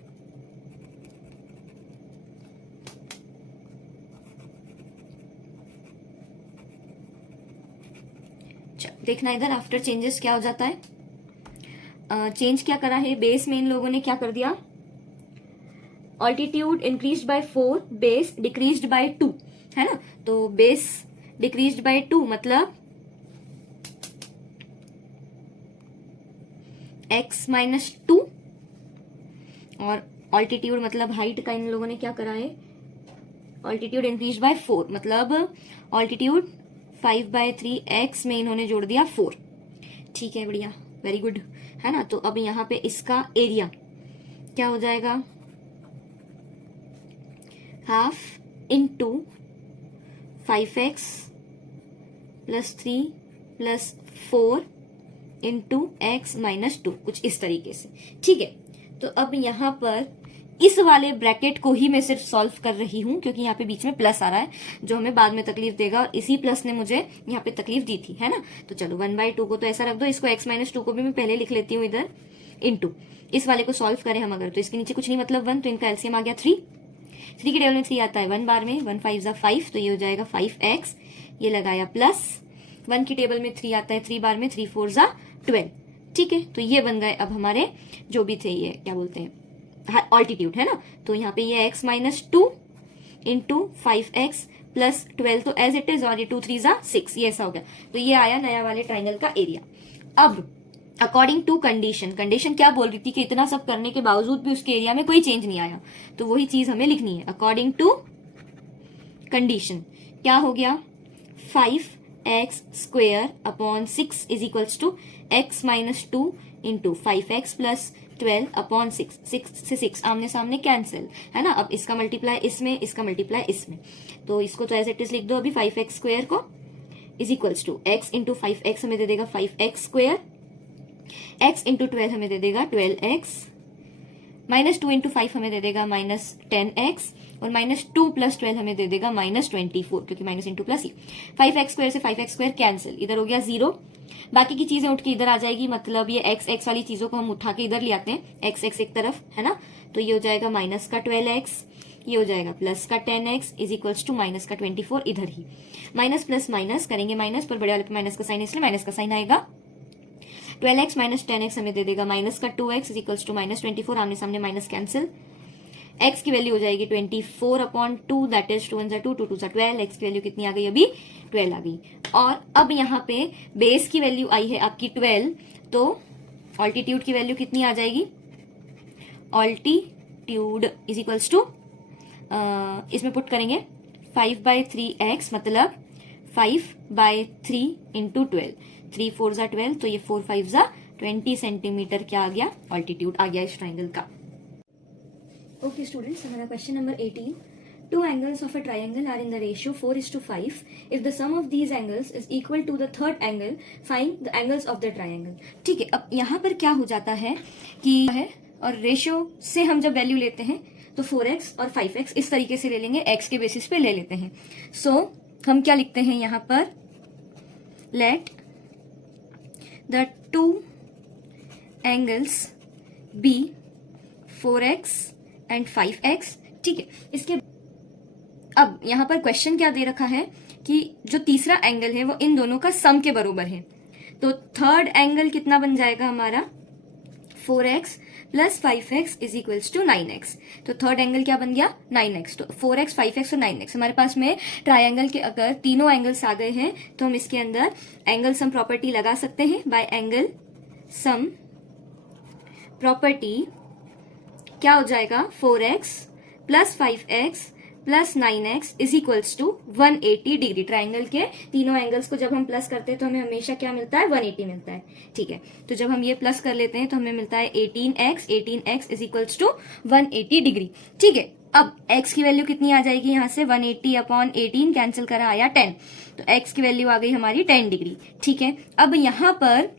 देखना इधर, आफ्टर चेंजेस क्या हो जाता है। चेंज क्या करा है, बेस में इन लोगों ने क्या कर दिया, altitude increased by 4, base decreased bye 2, है ना। तो बेस डिक्रीज्ड बाय 2 मतलब x - 2, और ऑल्टीट्यूड मतलब हाइट का इन लोगों ने क्या करा है, ऑल्टीट्यूड इंक्रीज्ड बाय 4 मतलब ऑल्टीट्यूड 5/3x में इन्होंने जोड़ दिया 4। ठीक है, बढ़िया, वेरी गुड, है ना। तो अब यहाँ पे इसका एरिया क्या हो जाएगा, half into 5x + 3 + 4 into x - 2, कुछ इस तरीके से। ठीक है, तो अब यहाँ पर इस वाले ब्रैकेट को ही मैं सिर्फ सॉल्व कर रही हूं, क्योंकि यहाँ पे बीच में प्लस आ रहा है जो हमें बाद में तकलीफ देगा, और इसी प्लस ने मुझे यहाँ पे तकलीफ दी थी, है ना। तो चलो 1/2 को तो ऐसा रख दो, इसको x - 2 को भी मैं पहले लिख लेती हूँ इधर, इंटू इस वाले को सॉल्व करें हम अगर, तो इसके नीचे कुछ नहीं मतलब 1, तो इनका एलसीएम आ गया 3 के टेबल में 3 आता है 1 बार में, 1 5 जा 5, तो ये हो जाएगा 5x, ये लगाया प्लस 1 की टेबल में 3 आता है 3 बार में, 3 4 जा 12। ठीक है, तो ये बन गए अब हमारे जो भी थे, ये क्या बोलते हैं, ऑल्टीट्यूड, है ना। तो यहाँ पे ये x - 2 इंटू 5x + 12, तो एज इट इज, और ये 2 3 जा 6, ये ऐसा हो गया। तो ये आया नया वाले ट्राइंगल का एरिया। अब अकॉर्डिंग टू कंडीशन क्या बोल रही थी कि इतना सब करने के बावजूद भी उसके एरिया में कोई चेंज नहीं आया, तो वही चीज हमें लिखनी है। अकॉर्डिंग टू कंडीशन क्या हो गया, 5x² upon 6 is equals to x - 2 इंटू 5x + 12 अपॉन 6, 6 से 6 आमने सामने कैंसिल, है ना। अब इसका मल्टीप्लाई इसमें, इसका मल्टीप्लाई इसमें, तो इसको तो एज इट इज लिख दो अभी, 5x² को is equals to x into 5x हमें दे देगा 5x², x इंटू 12 हमें दे देगा 12x, -2 इंटू 5 हमें दे देगा -10x, और -2 + 12 हमें दे देगा -24, क्योंकि माइनस इंटू प्लस ही। 5x² से 5x² कैंसिल, इधर हो गया 0, बाकी की चीजें उठ के इधर आ जाएगी, मतलब ये x वाली चीजों को हम उठा के इधर ले आते हैं, x एक तरफ है ना, तो ये हो जाएगा -12x, ये हो जाएगा +10x इज इक्वल्स टू -24 इधर ही। माइनस प्लस माइनस करेंगे माइनस, पर बड़े वाले पे माइनस का साइन, इसलिए माइनस का साइन आएगा। 12x - 10x हमें दे देगा -2x इज इक्वल्स टू -24, आमने सामने माइनस कैंसिल। x की वैल्यू हो जाएगी 24/2, दैट इज 2 × 2 2 × 12। x की वैल्यू कितनी आ गई, अभी 12 आ गई। और अब यहाँ पे बेस की वैल्यू आई है आपकी 12, तो ऑल्टीट्यूड की वैल्यू कितनी आ जाएगी, ऑल्टीट्यूड इज इक्वल्स टू, इसमें पुट करेंगे 5/3x, मतलब 5/3 × 12, 3 4 = 12, तो ये 4 5 = 20 सेंटीमीटर क्या आ गया, ऑल्टीट्यूड आ गया इस ट्राइंगल का। ओके स्टूडेंट्स, हमारा question number 18, two angles of a triangle are in the ratio 4:5. If the sum of these angles is equal to the third angle, find the angles of the triangle. ठीक है, अब यहाँ पर क्या हो जाता है कि है, और रेशियो से हम जब वैल्यू लेते हैं तो 4x और 5x इस तरीके से ले लेंगे, x के बेसिस पे ले लेते हैं। सो हम क्या लिखते हैं यहाँ पर, let the two angles be 4x and 5x। ठीक है, इसके अब यहां पर क्वेश्चन क्या दे रखा है कि जो तीसरा एंगल है वो इन दोनों का सम के बराबर है, तो थर्ड एंगल कितना बन जाएगा हमारा, 4x + 5x is equals to 9x। तो थर्ड एंगल क्या बन गया, 9x। तो 4x 5x और 9x, हमारे पास में ट्राइंगल के अगर तीनों एंगल्स आ गए हैं तो हम इसके अंदर एंगल सम प्रॉपर्टी लगा सकते हैं। बाय एंगल सम प्रॉपर्टी क्या हो जाएगा, 4x + 5x + 9x is equals to 180 degree. Triangle के तीनों एंगल्स को जब हम प्लस करते हैं तो हमें हमेशा क्या मिलता है, 180 मिलता है। ठीक है, तो जब हम ये प्लस कर लेते हैं तो हमें मिलता है 18x is equals to 180 degree. ठीक है, अब x की वैल्यू कितनी आ जाएगी, यहाँ से 180/18 कैंसिल करा आया 10, तो x की वैल्यू आ गई हमारी 10 डिग्री। ठीक है, अब यहाँ पर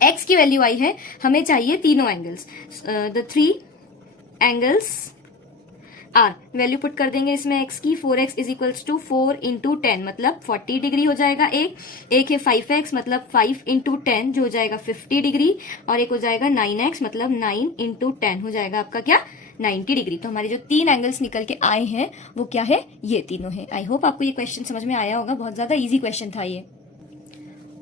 x की वैल्यू आई है, हमें चाहिए तीनों angles, the 3 angles are, value put कर देंगे इसमें x की, 4x इज इक्वल्स टू 4 × 10 मतलब 40 डिग्री हो जाएगा। एक है 5x मतलब 5 × 10 जो हो जाएगा 50 डिग्री, और एक हो जाएगा 9x मतलब 9 × 10 हो जाएगा आपका क्या, 90 डिग्री। तो हमारे जो तीन एंगल्स निकल के आए हैं वो क्या है, ये तीनों है। आई होप आपको ये क्वेश्चन समझ में आया होगा, बहुत ज्यादा इजी क्वेश्चन था ये।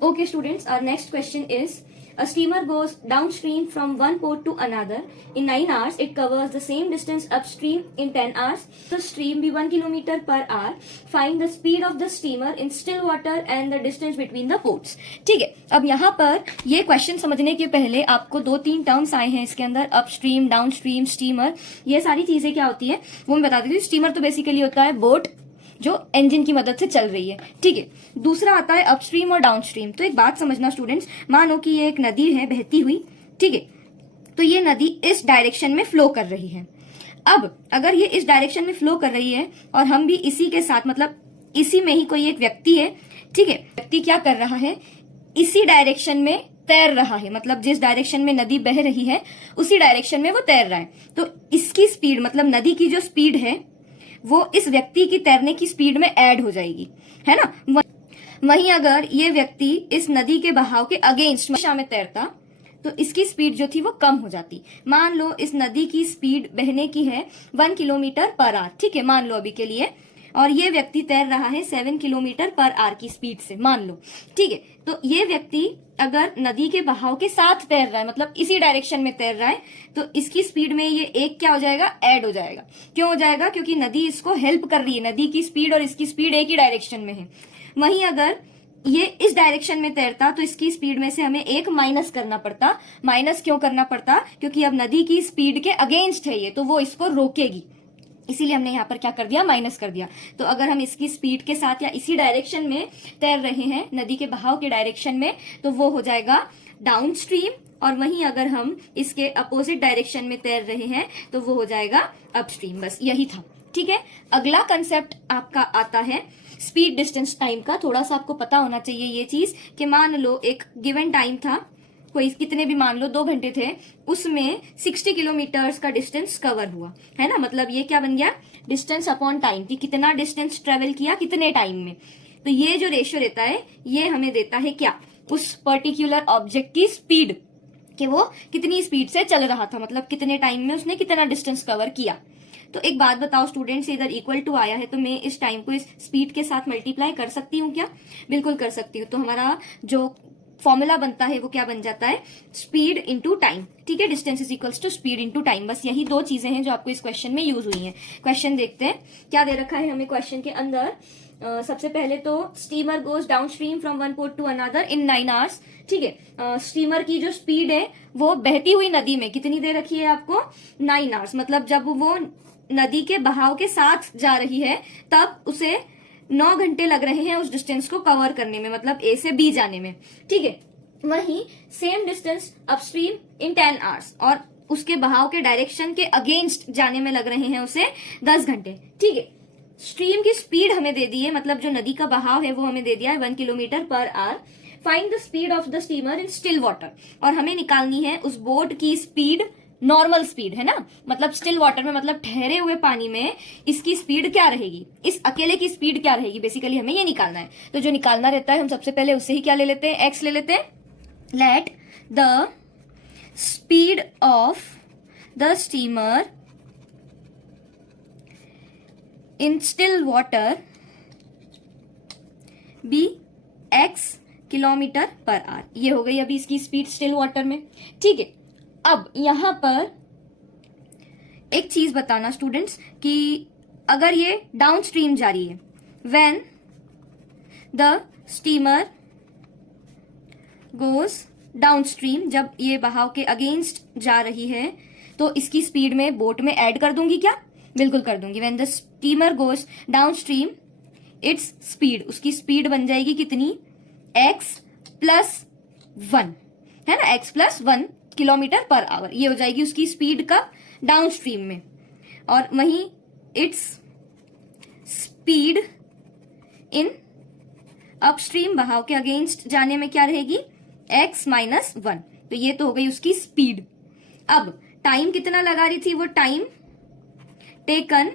Okay students, our next question is, a steamer goes downstream from one port to another. In 9 hours, it covers the same distance upstream in 10 hours. The stream be 1 km/h. Find the speed of the steamer in still water and the distance between the ports. ठीक है, अब यहाँ पर ये क्वेश्चन समझने के पहले आपको 2-3 टर्म्स आए हैं इसके अंदर, अपस्ट्रीम, डाउनस्ट्रीम, स्टीमर, ये सारी चीजें क्या होती है वो मैं बता देती हूँ। स्टीमर तो बेसिकली होता है बोट जो इंजन की मदद से चल रही है। ठीक है, दूसरा आता है अपस्ट्रीम और डाउनस्ट्रीम। तो एक बात समझना स्टूडेंट्स, मानो कि ये एक नदी है बहती हुई, ठीक है, तो ये नदी इस डायरेक्शन में फ्लो कर रही है। अब अगर ये इस डायरेक्शन में फ्लो कर रही है और हम भी इसी के साथ, मतलब इसी में ही कोई एक व्यक्ति है, ठीक है, व्यक्ति क्या कर रहा है, इसी डायरेक्शन में तैर रहा है, मतलब जिस डायरेक्शन में नदी बह रही है उसी डायरेक्शन में वो तैर रहा है। तो इसकी स्पीड, मतलब नदी की जो स्पीड है वो इस व्यक्ति की तैरने की स्पीड में ऐड हो जाएगी, है ना। वहीं अगर ये व्यक्ति इस नदी के बहाव के अगेंस्ट दिशा में तैरता तो इसकी स्पीड जो थी वो कम हो जाती। मान लो इस नदी की स्पीड बहने की है 1 km/h, ठीक है, मान लो अभी के लिए, और ये व्यक्ति तैर रहा है 7 km/h की स्पीड से, मान लो, ठीक है। तो ये व्यक्ति अगर नदी के बहाव के साथ तैर रहा है, मतलब इसी डायरेक्शन में तैर रहा है, तो इसकी स्पीड में ये एक क्या हो जाएगा, ऐड हो जाएगा। क्यों हो जाएगा, क्योंकि नदी इसको हेल्प कर रही है, नदी की स्पीड और इसकी स्पीड एक ही डायरेक्शन में है। वहीं अगर ये इस डायरेक्शन में तैरता तो इसकी स्पीड में से हमें एक माइनस करना पड़ता। माइनस क्यों करना पड़ता, क्योंकि अब नदी की स्पीड के अगेंस्ट है ये, तो वो इसको रोकेगी, इसीलिए हमने यहाँ पर क्या कर दिया, माइनस कर दिया। तो अगर हम इसकी स्पीड के साथ या इसी डायरेक्शन में तैर रहे हैं, नदी के बहाव के डायरेक्शन में, तो वो हो जाएगा डाउन स्ट्रीम, और वहीं अगर हम इसके अपोजिट डायरेक्शन में तैर रहे हैं तो वो हो जाएगा अपस्ट्रीम। बस यही था, ठीक है। अगला कंसेप्ट आपका आता है स्पीड डिस्टेंस टाइम का। थोड़ा सा आपको पता होना चाहिए ये चीज कि मान लो एक गिवन टाइम था कोई कितने भी मान लो 2 घंटे थे, उसमें 60 किलोमीटर्स का डिस्टेंस कवर हुआ है ना, मतलब ये क्या बन गया, डिस्टेंस अपॉन टाइम, कि कितना डिस्टेंस ट्रेवल किया कितने टाइम में। तो ये जो रेशियो रहता है ये हमें देता है क्या, उस पर्टिकुलर ऑब्जेक्ट की स्पीड, कि वो कितनी स्पीड से चल रहा था, मतलब कितने टाइम में उसने कितना डिस्टेंस कवर किया। तो एक बात बताओ स्टूडेंट्स, इधर इक्वल टू आया है तो मैं इस टाइम को इस स्पीड के साथ मल्टीप्लाई कर सकती हूँ क्या, बिल्कुल कर सकती हूँ। तो हमारा जो फॉर्मूला बनता है वो क्या बन जाता है, स्पीड इंटू टाइम, ठीक है, distance is equals to speed into time. बस यही दो चीजें हैं जो आपको इस क्वेश्चन में यूज हुई हैं। क्वेश्चन देखते हैं क्या दे रखा है हमें क्वेश्चन के अंदर। सबसे पहले तो steamer goes downstream from one port to another in 9 hours, ठीक है। स्टीमर की जो स्पीड है वो बहती हुई नदी में कितनी दे रखी है आपको, 9 आवर्स, मतलब जब वो नदी के बहाव के साथ जा रही है तब उसे 9 घंटे लग रहे हैं उस डिस्टेंस को कवर करने में, मतलब ए से बी जाने में, ठीक है। वहीं सेम डिस्टेंस अपस्ट्रीम इन 10 आवर्स, और उसके बहाव के डायरेक्शन के अगेंस्ट जाने में लग रहे हैं उसे 10 घंटे, ठीक है। स्ट्रीम की स्पीड हमें दे दी है, मतलब जो नदी का बहाव है वो हमें दे दिया है 1 kilometre per our. Find the speed of the steamer in still water, और हमें निकालनी है उस बोट की स्पीड, नॉर्मल स्पीड है ना, मतलब स्टिल वाटर में, मतलब ठहरे हुए पानी में इसकी स्पीड क्या रहेगी, इस अकेले की स्पीड क्या रहेगी, बेसिकली हमें ये निकालना है। तो जो निकालना रहता है हम सबसे पहले उससे ही क्या ले लेते हैं, एक्स ले लेते हैं। Let the speed of the steamer in still water be x kilometre per hour, ये हो गई अभी इसकी स्पीड स्टिल वाटर में, ठीक है। अब यहां पर एक चीज बताना स्टूडेंट्स कि अगर ये डाउन स्ट्रीम जा रही है, when the steamer goes down stream, जब ये बहाव के अगेंस्ट जा रही है तो इसकी स्पीड में बोट में ऐड कर दूंगी क्या, बिल्कुल कर दूंगी। When the steamer goes down stream its speed, उसकी स्पीड बन जाएगी कितनी, x+1 है ना, x+1 किलोमीटर पर आवर, ये हो जाएगी उसकी स्पीड का डाउन स्ट्रीम में। और वहीं इट्स स्पीड इन अपस्ट्रीम, बहाव के अगेंस्ट जाने में क्या रहेगी, x-1, तो ये तो हो गई उसकी स्पीड। अब टाइम कितना लगा रही थी, वो time taken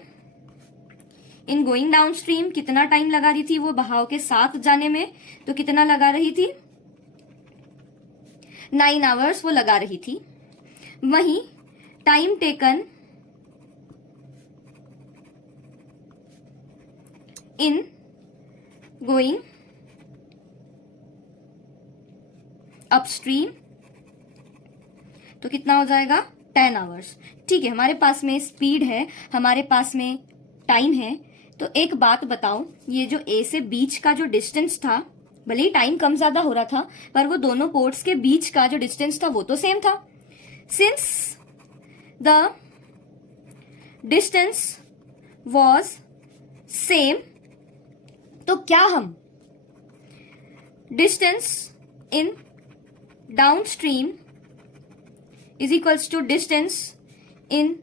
in going down stream, कितना टाइम लगा रही थी वो बहाव के साथ जाने में, तो कितना लगा रही थी, 9 आवर्स वो लगा रही थी। वहीं time taken in going upstream तो कितना हो जाएगा, 10 आवर्स, ठीक है। हमारे पास में स्पीड है, हमारे पास में टाइम है, तो एक बात बताओ, ये जो ए से बीच का जो डिस्टेंस था, भले ही टाइम कम ज्यादा हो रहा था पर वो दोनों पोर्ट्स के बीच का जो डिस्टेंस था वो तो सेम था। Since the distance was same, तो क्या हम distance in downstream is equals to distance in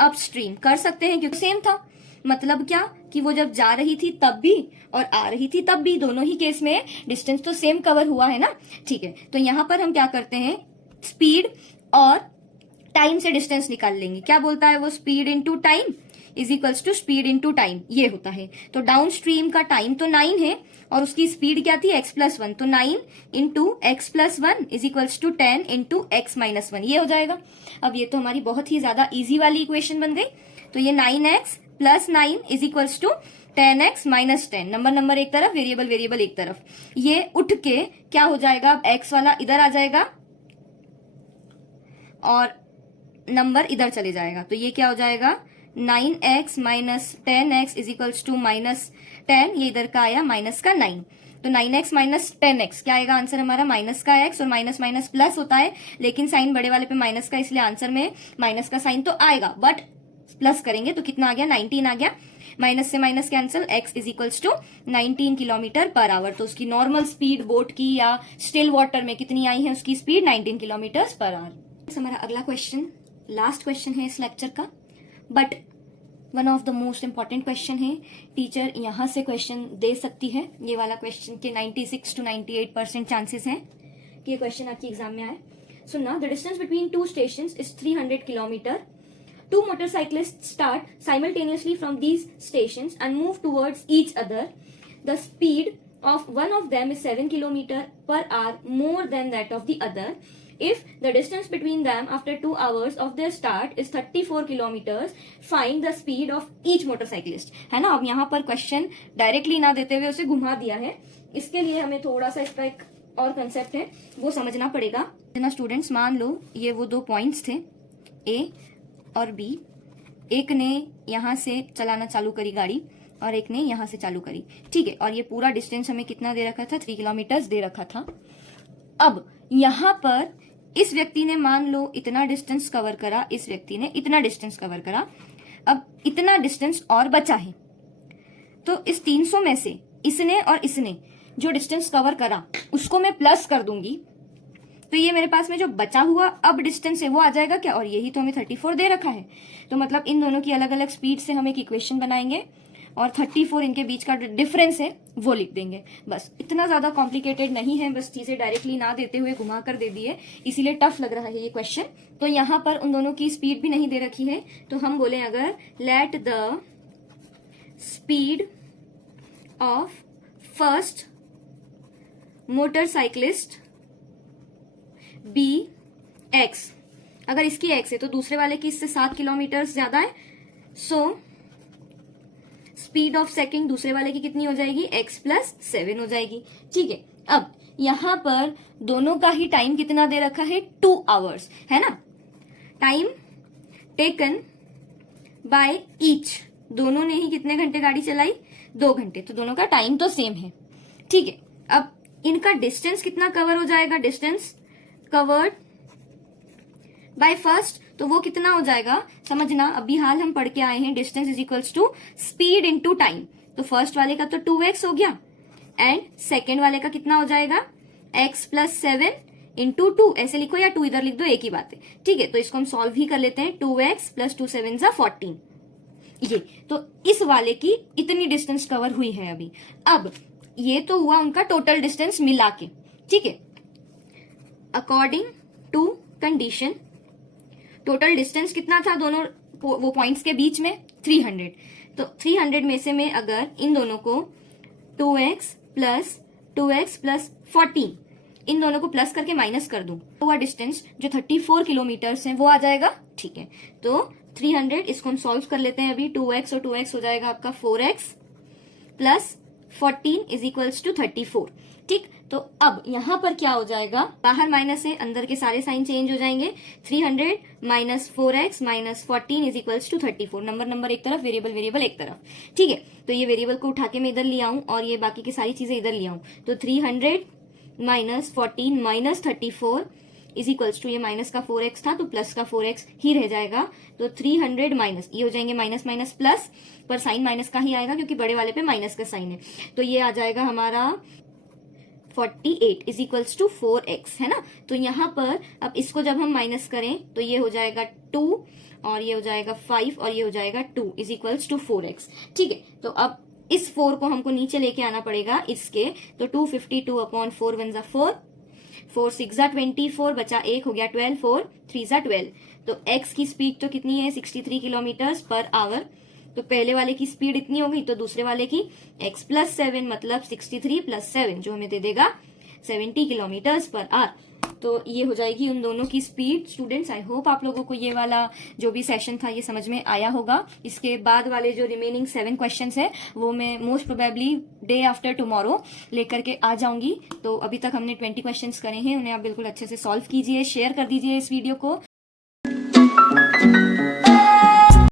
upstream कर सकते हैं, क्योंकि सेम था। मतलब क्या कि वो जब जा रही थी तब भी और आ रही थी तब भी, दोनों ही केस में डिस्टेंस तो सेम कवर हुआ है ना, ठीक है। तो यहां पर हम क्या करते हैं, स्पीड और टाइम से डिस्टेंस निकाल लेंगे। क्या बोलता है वो, speed into time is equals to speed into time, ये होता है। तो डाउन स्ट्रीम का टाइम तो 9 है और उसकी स्पीड क्या थी, x+1, तो 9 into x+1 is equals to 10 into x-1, ये हो जाएगा। अब ये तो हमारी बहुत ही ज्यादा इजी वाली इक्वेशन बन गई। तो ये 9x+9 is equals to 10x-10, number एक तरफ, वेरिएबल एक तरफ, ये उठ के क्या हो जाएगा, अब x वाला इधर आ जाएगा और नंबर इधर चले जाएगा, तो ये क्या हो जाएगा, 9x-10x इज इक्वल्स टू -10, ये इधर का आया माइनस का 9, तो 9x-10x क्या आएगा आंसर हमारा, माइनस का x, और माइनस माइनस प्लस होता है, लेकिन साइन बड़े वाले पे माइनस का, इसलिए आंसर में माइनस का साइन तो आएगा, बट प्लस करेंगे तो कितना आ गया, 19 आ गया, माइनस से minus cancel, x is equals to 19 kilometre per hour. तो उसकी नॉर्मल स्पीड बोट की या स्टिल वाटर में कितनी आई है उसकी स्पीड, 19 किलोमीटर पर आवर। हमारा अगला क्वेश्चन लास्ट क्वेश्चन है इस लेक्चर का, but one of the most important question है। टीचर यहां से क्वेश्चन दे सकती है, ये वाला क्वेश्चन के 96 to 98% चांसेस हैं कि ये क्वेश्चन आपके एग्जाम में आए। सुनना, the distance between two station is 300 kilometre. Two motorcyclists start simultaneously from these stations and move towards each other. The speed of one of them is 7 km per hour more than that of the other. If the distance between them after 2 hours of their start is 34 kilometers, find the speed of each motorcyclist. है ना, अब यहाँ पर क्वेश्चन डायरेक्टली ना देते हुए उसे घुमा दिया है। इसके लिए हमें थोड़ा सा इसका एक और कंसेप्ट है वो समझना पड़ेगा। ना स्टूडेंट्स, मान लो ये वो दो पॉइंट्स थे ए और बी। एक ने यहां से चलाना चालू करी गाड़ी और एक ने यहां से चालू करी, ठीक है। और ये पूरा डिस्टेंस हमें कितना दे रखा था, 3 किलोमीटर दे रखा था। अब यहां पर इस व्यक्ति ने मान लो इतना डिस्टेंस कवर करा, इस व्यक्ति ने इतना डिस्टेंस कवर करा। अब इतना डिस्टेंस और बचा है, तो इस 300 में से इसने और इसने जो डिस्टेंस कवर करा उसको मैं प्लस कर दूंगी, तो ये मेरे पास में जो बचा हुआ अब डिस्टेंस है वो आ जाएगा क्या, और यही तो हमें 34 दे रखा है। तो मतलब इन दोनों की अलग अलग स्पीड से हम एक इक्वेशन बनाएंगे और 34 इनके बीच का डिफरेंस है वो लिख देंगे। बस इतना ज्यादा कॉम्प्लिकेटेड नहीं है, बस चीजें डायरेक्टली ना देते हुए घुमा कर दे दिए, इसीलिए टफ लग रहा है ये क्वेश्चन। तो यहाँ पर उन दोनों की स्पीड भी नहीं दे रखी है, तो हम बोले अगर let the speed of first motorcyclist be x, अगर इसकी एक्स है तो दूसरे वाले की इससे 7 किलोमीटर ज्यादा है, सो स्पीड ऑफ सेकंड दूसरे वाले की कितनी हो जाएगी, x प्लस 7 हो जाएगी, ठीक है। अब यहां पर दोनों का ही टाइम कितना दे रखा है, 2 आवर्स, है ना। टाइम टेकन बाय ईच, दोनों ने ही कितने घंटे गाड़ी चलाई, 2 घंटे, तो दोनों का टाइम तो सेम है, ठीक है। अब इनका डिस्टेंस कितना कवर हो जाएगा, डिस्टेंस कवर्ड बाय फर्स्ट, तो वो कितना हो जाएगा समझना, अभी हाल हम पढ़ के आए हैं, distance is equals to speed into time. तो फर्स्ट वाले का तो 2x हो गया एंड सेकेंड वाले का कितना हो जाएगा, x प्लस 7 इंटू 2, ऐसे लिखो या 2 इधर लिख दो, एक ही बात है, ठीक है। तो इसको हम सॉल्व ही कर लेते हैं, 2x प्लस 2 7 14, ये तो इस वाले की इतनी डिस्टेंस कवर हुई है अभी। अब ये तो हुआ उनका टोटल डिस्टेंस मिला के, ठीक है। According to condition total distance कितना था दोनों वो पॉइंट्स के बीच में, 300। तो 300 में से मैं अगर इन दोनों को 2x प्लस 14 इन दोनों को प्लस करके माइनस कर दूं, तो वह डिस्टेंस जो 34 किलोमीटर है वो आ जाएगा, ठीक है। तो 300 इसको हम सॉल्व कर लेते हैं अभी, 2x और 2x हो जाएगा आपका 4x plus 14 is equals to 34, ठीक। तो अब यहां पर क्या हो जाएगा, बाहर माइनस है, अंदर के सारे साइन चेंज हो जाएंगे। 300 minus 4x minus 14 is equals to 34, number एक तरफ, वेरिएबल एक तरफ, ठीक है। तो ये वेरिएबल को उठा के मैं इधर ले आऊं और ये बाकी की सारी चीजें इधर ले आऊं, तो 300 minus 14 minus 34 is equals to, ये माइनस का 4x था तो प्लस का 4x ही रह जाएगा। तो 300 माइनस, ये हो जाएंगे माइनस माइनस प्लस, पर साइन माइनस का ही आएगा क्योंकि बड़े वाले पे माइनस का साइन है। तो ये आ जाएगा हमारा 48 इज इक्वल्स टू 4x, है ना। तो यहाँ पर अब इसको जब हम माइनस करें तो ये हो जाएगा 2 और ये हो जाएगा 5 और ये हो जाएगा 2 इज इक्वल्स टू 4x, ठीक है। तो अब इस 4 को हमको नीचे लेके आना पड़ेगा इसके, तो 252 अपॉन 4 1 जा 4, 4 6 जा 24, बचा 1 हो गया 12, 4 3 जा 12। तो x की स्पीड तो कितनी है, 63 किलोमीटर पर आवर। तो पहले वाले की स्पीड इतनी हो गई, तो दूसरे वाले की x प्लस 7 मतलब 63 प्लस 7 जो हमें दे देगा 70 किलोमीटर पर आवर। तो ये हो जाएगी उन दोनों की स्पीड। स्टूडेंट्स, आई होप आप लोगों को ये वाला जो भी सेशन था ये समझ में आया होगा। इसके बाद वाले जो रिमेनिंग 7 क्वेश्चंस है वो मैं most probably day after tomorrow लेकर के आ जाऊंगी। तो अभी तक हमने 20 क्वेश्चंस करे हैं, उन्हें आप बिल्कुल अच्छे से सॉल्व कीजिए, शेयर कर दीजिए इस वीडियो को।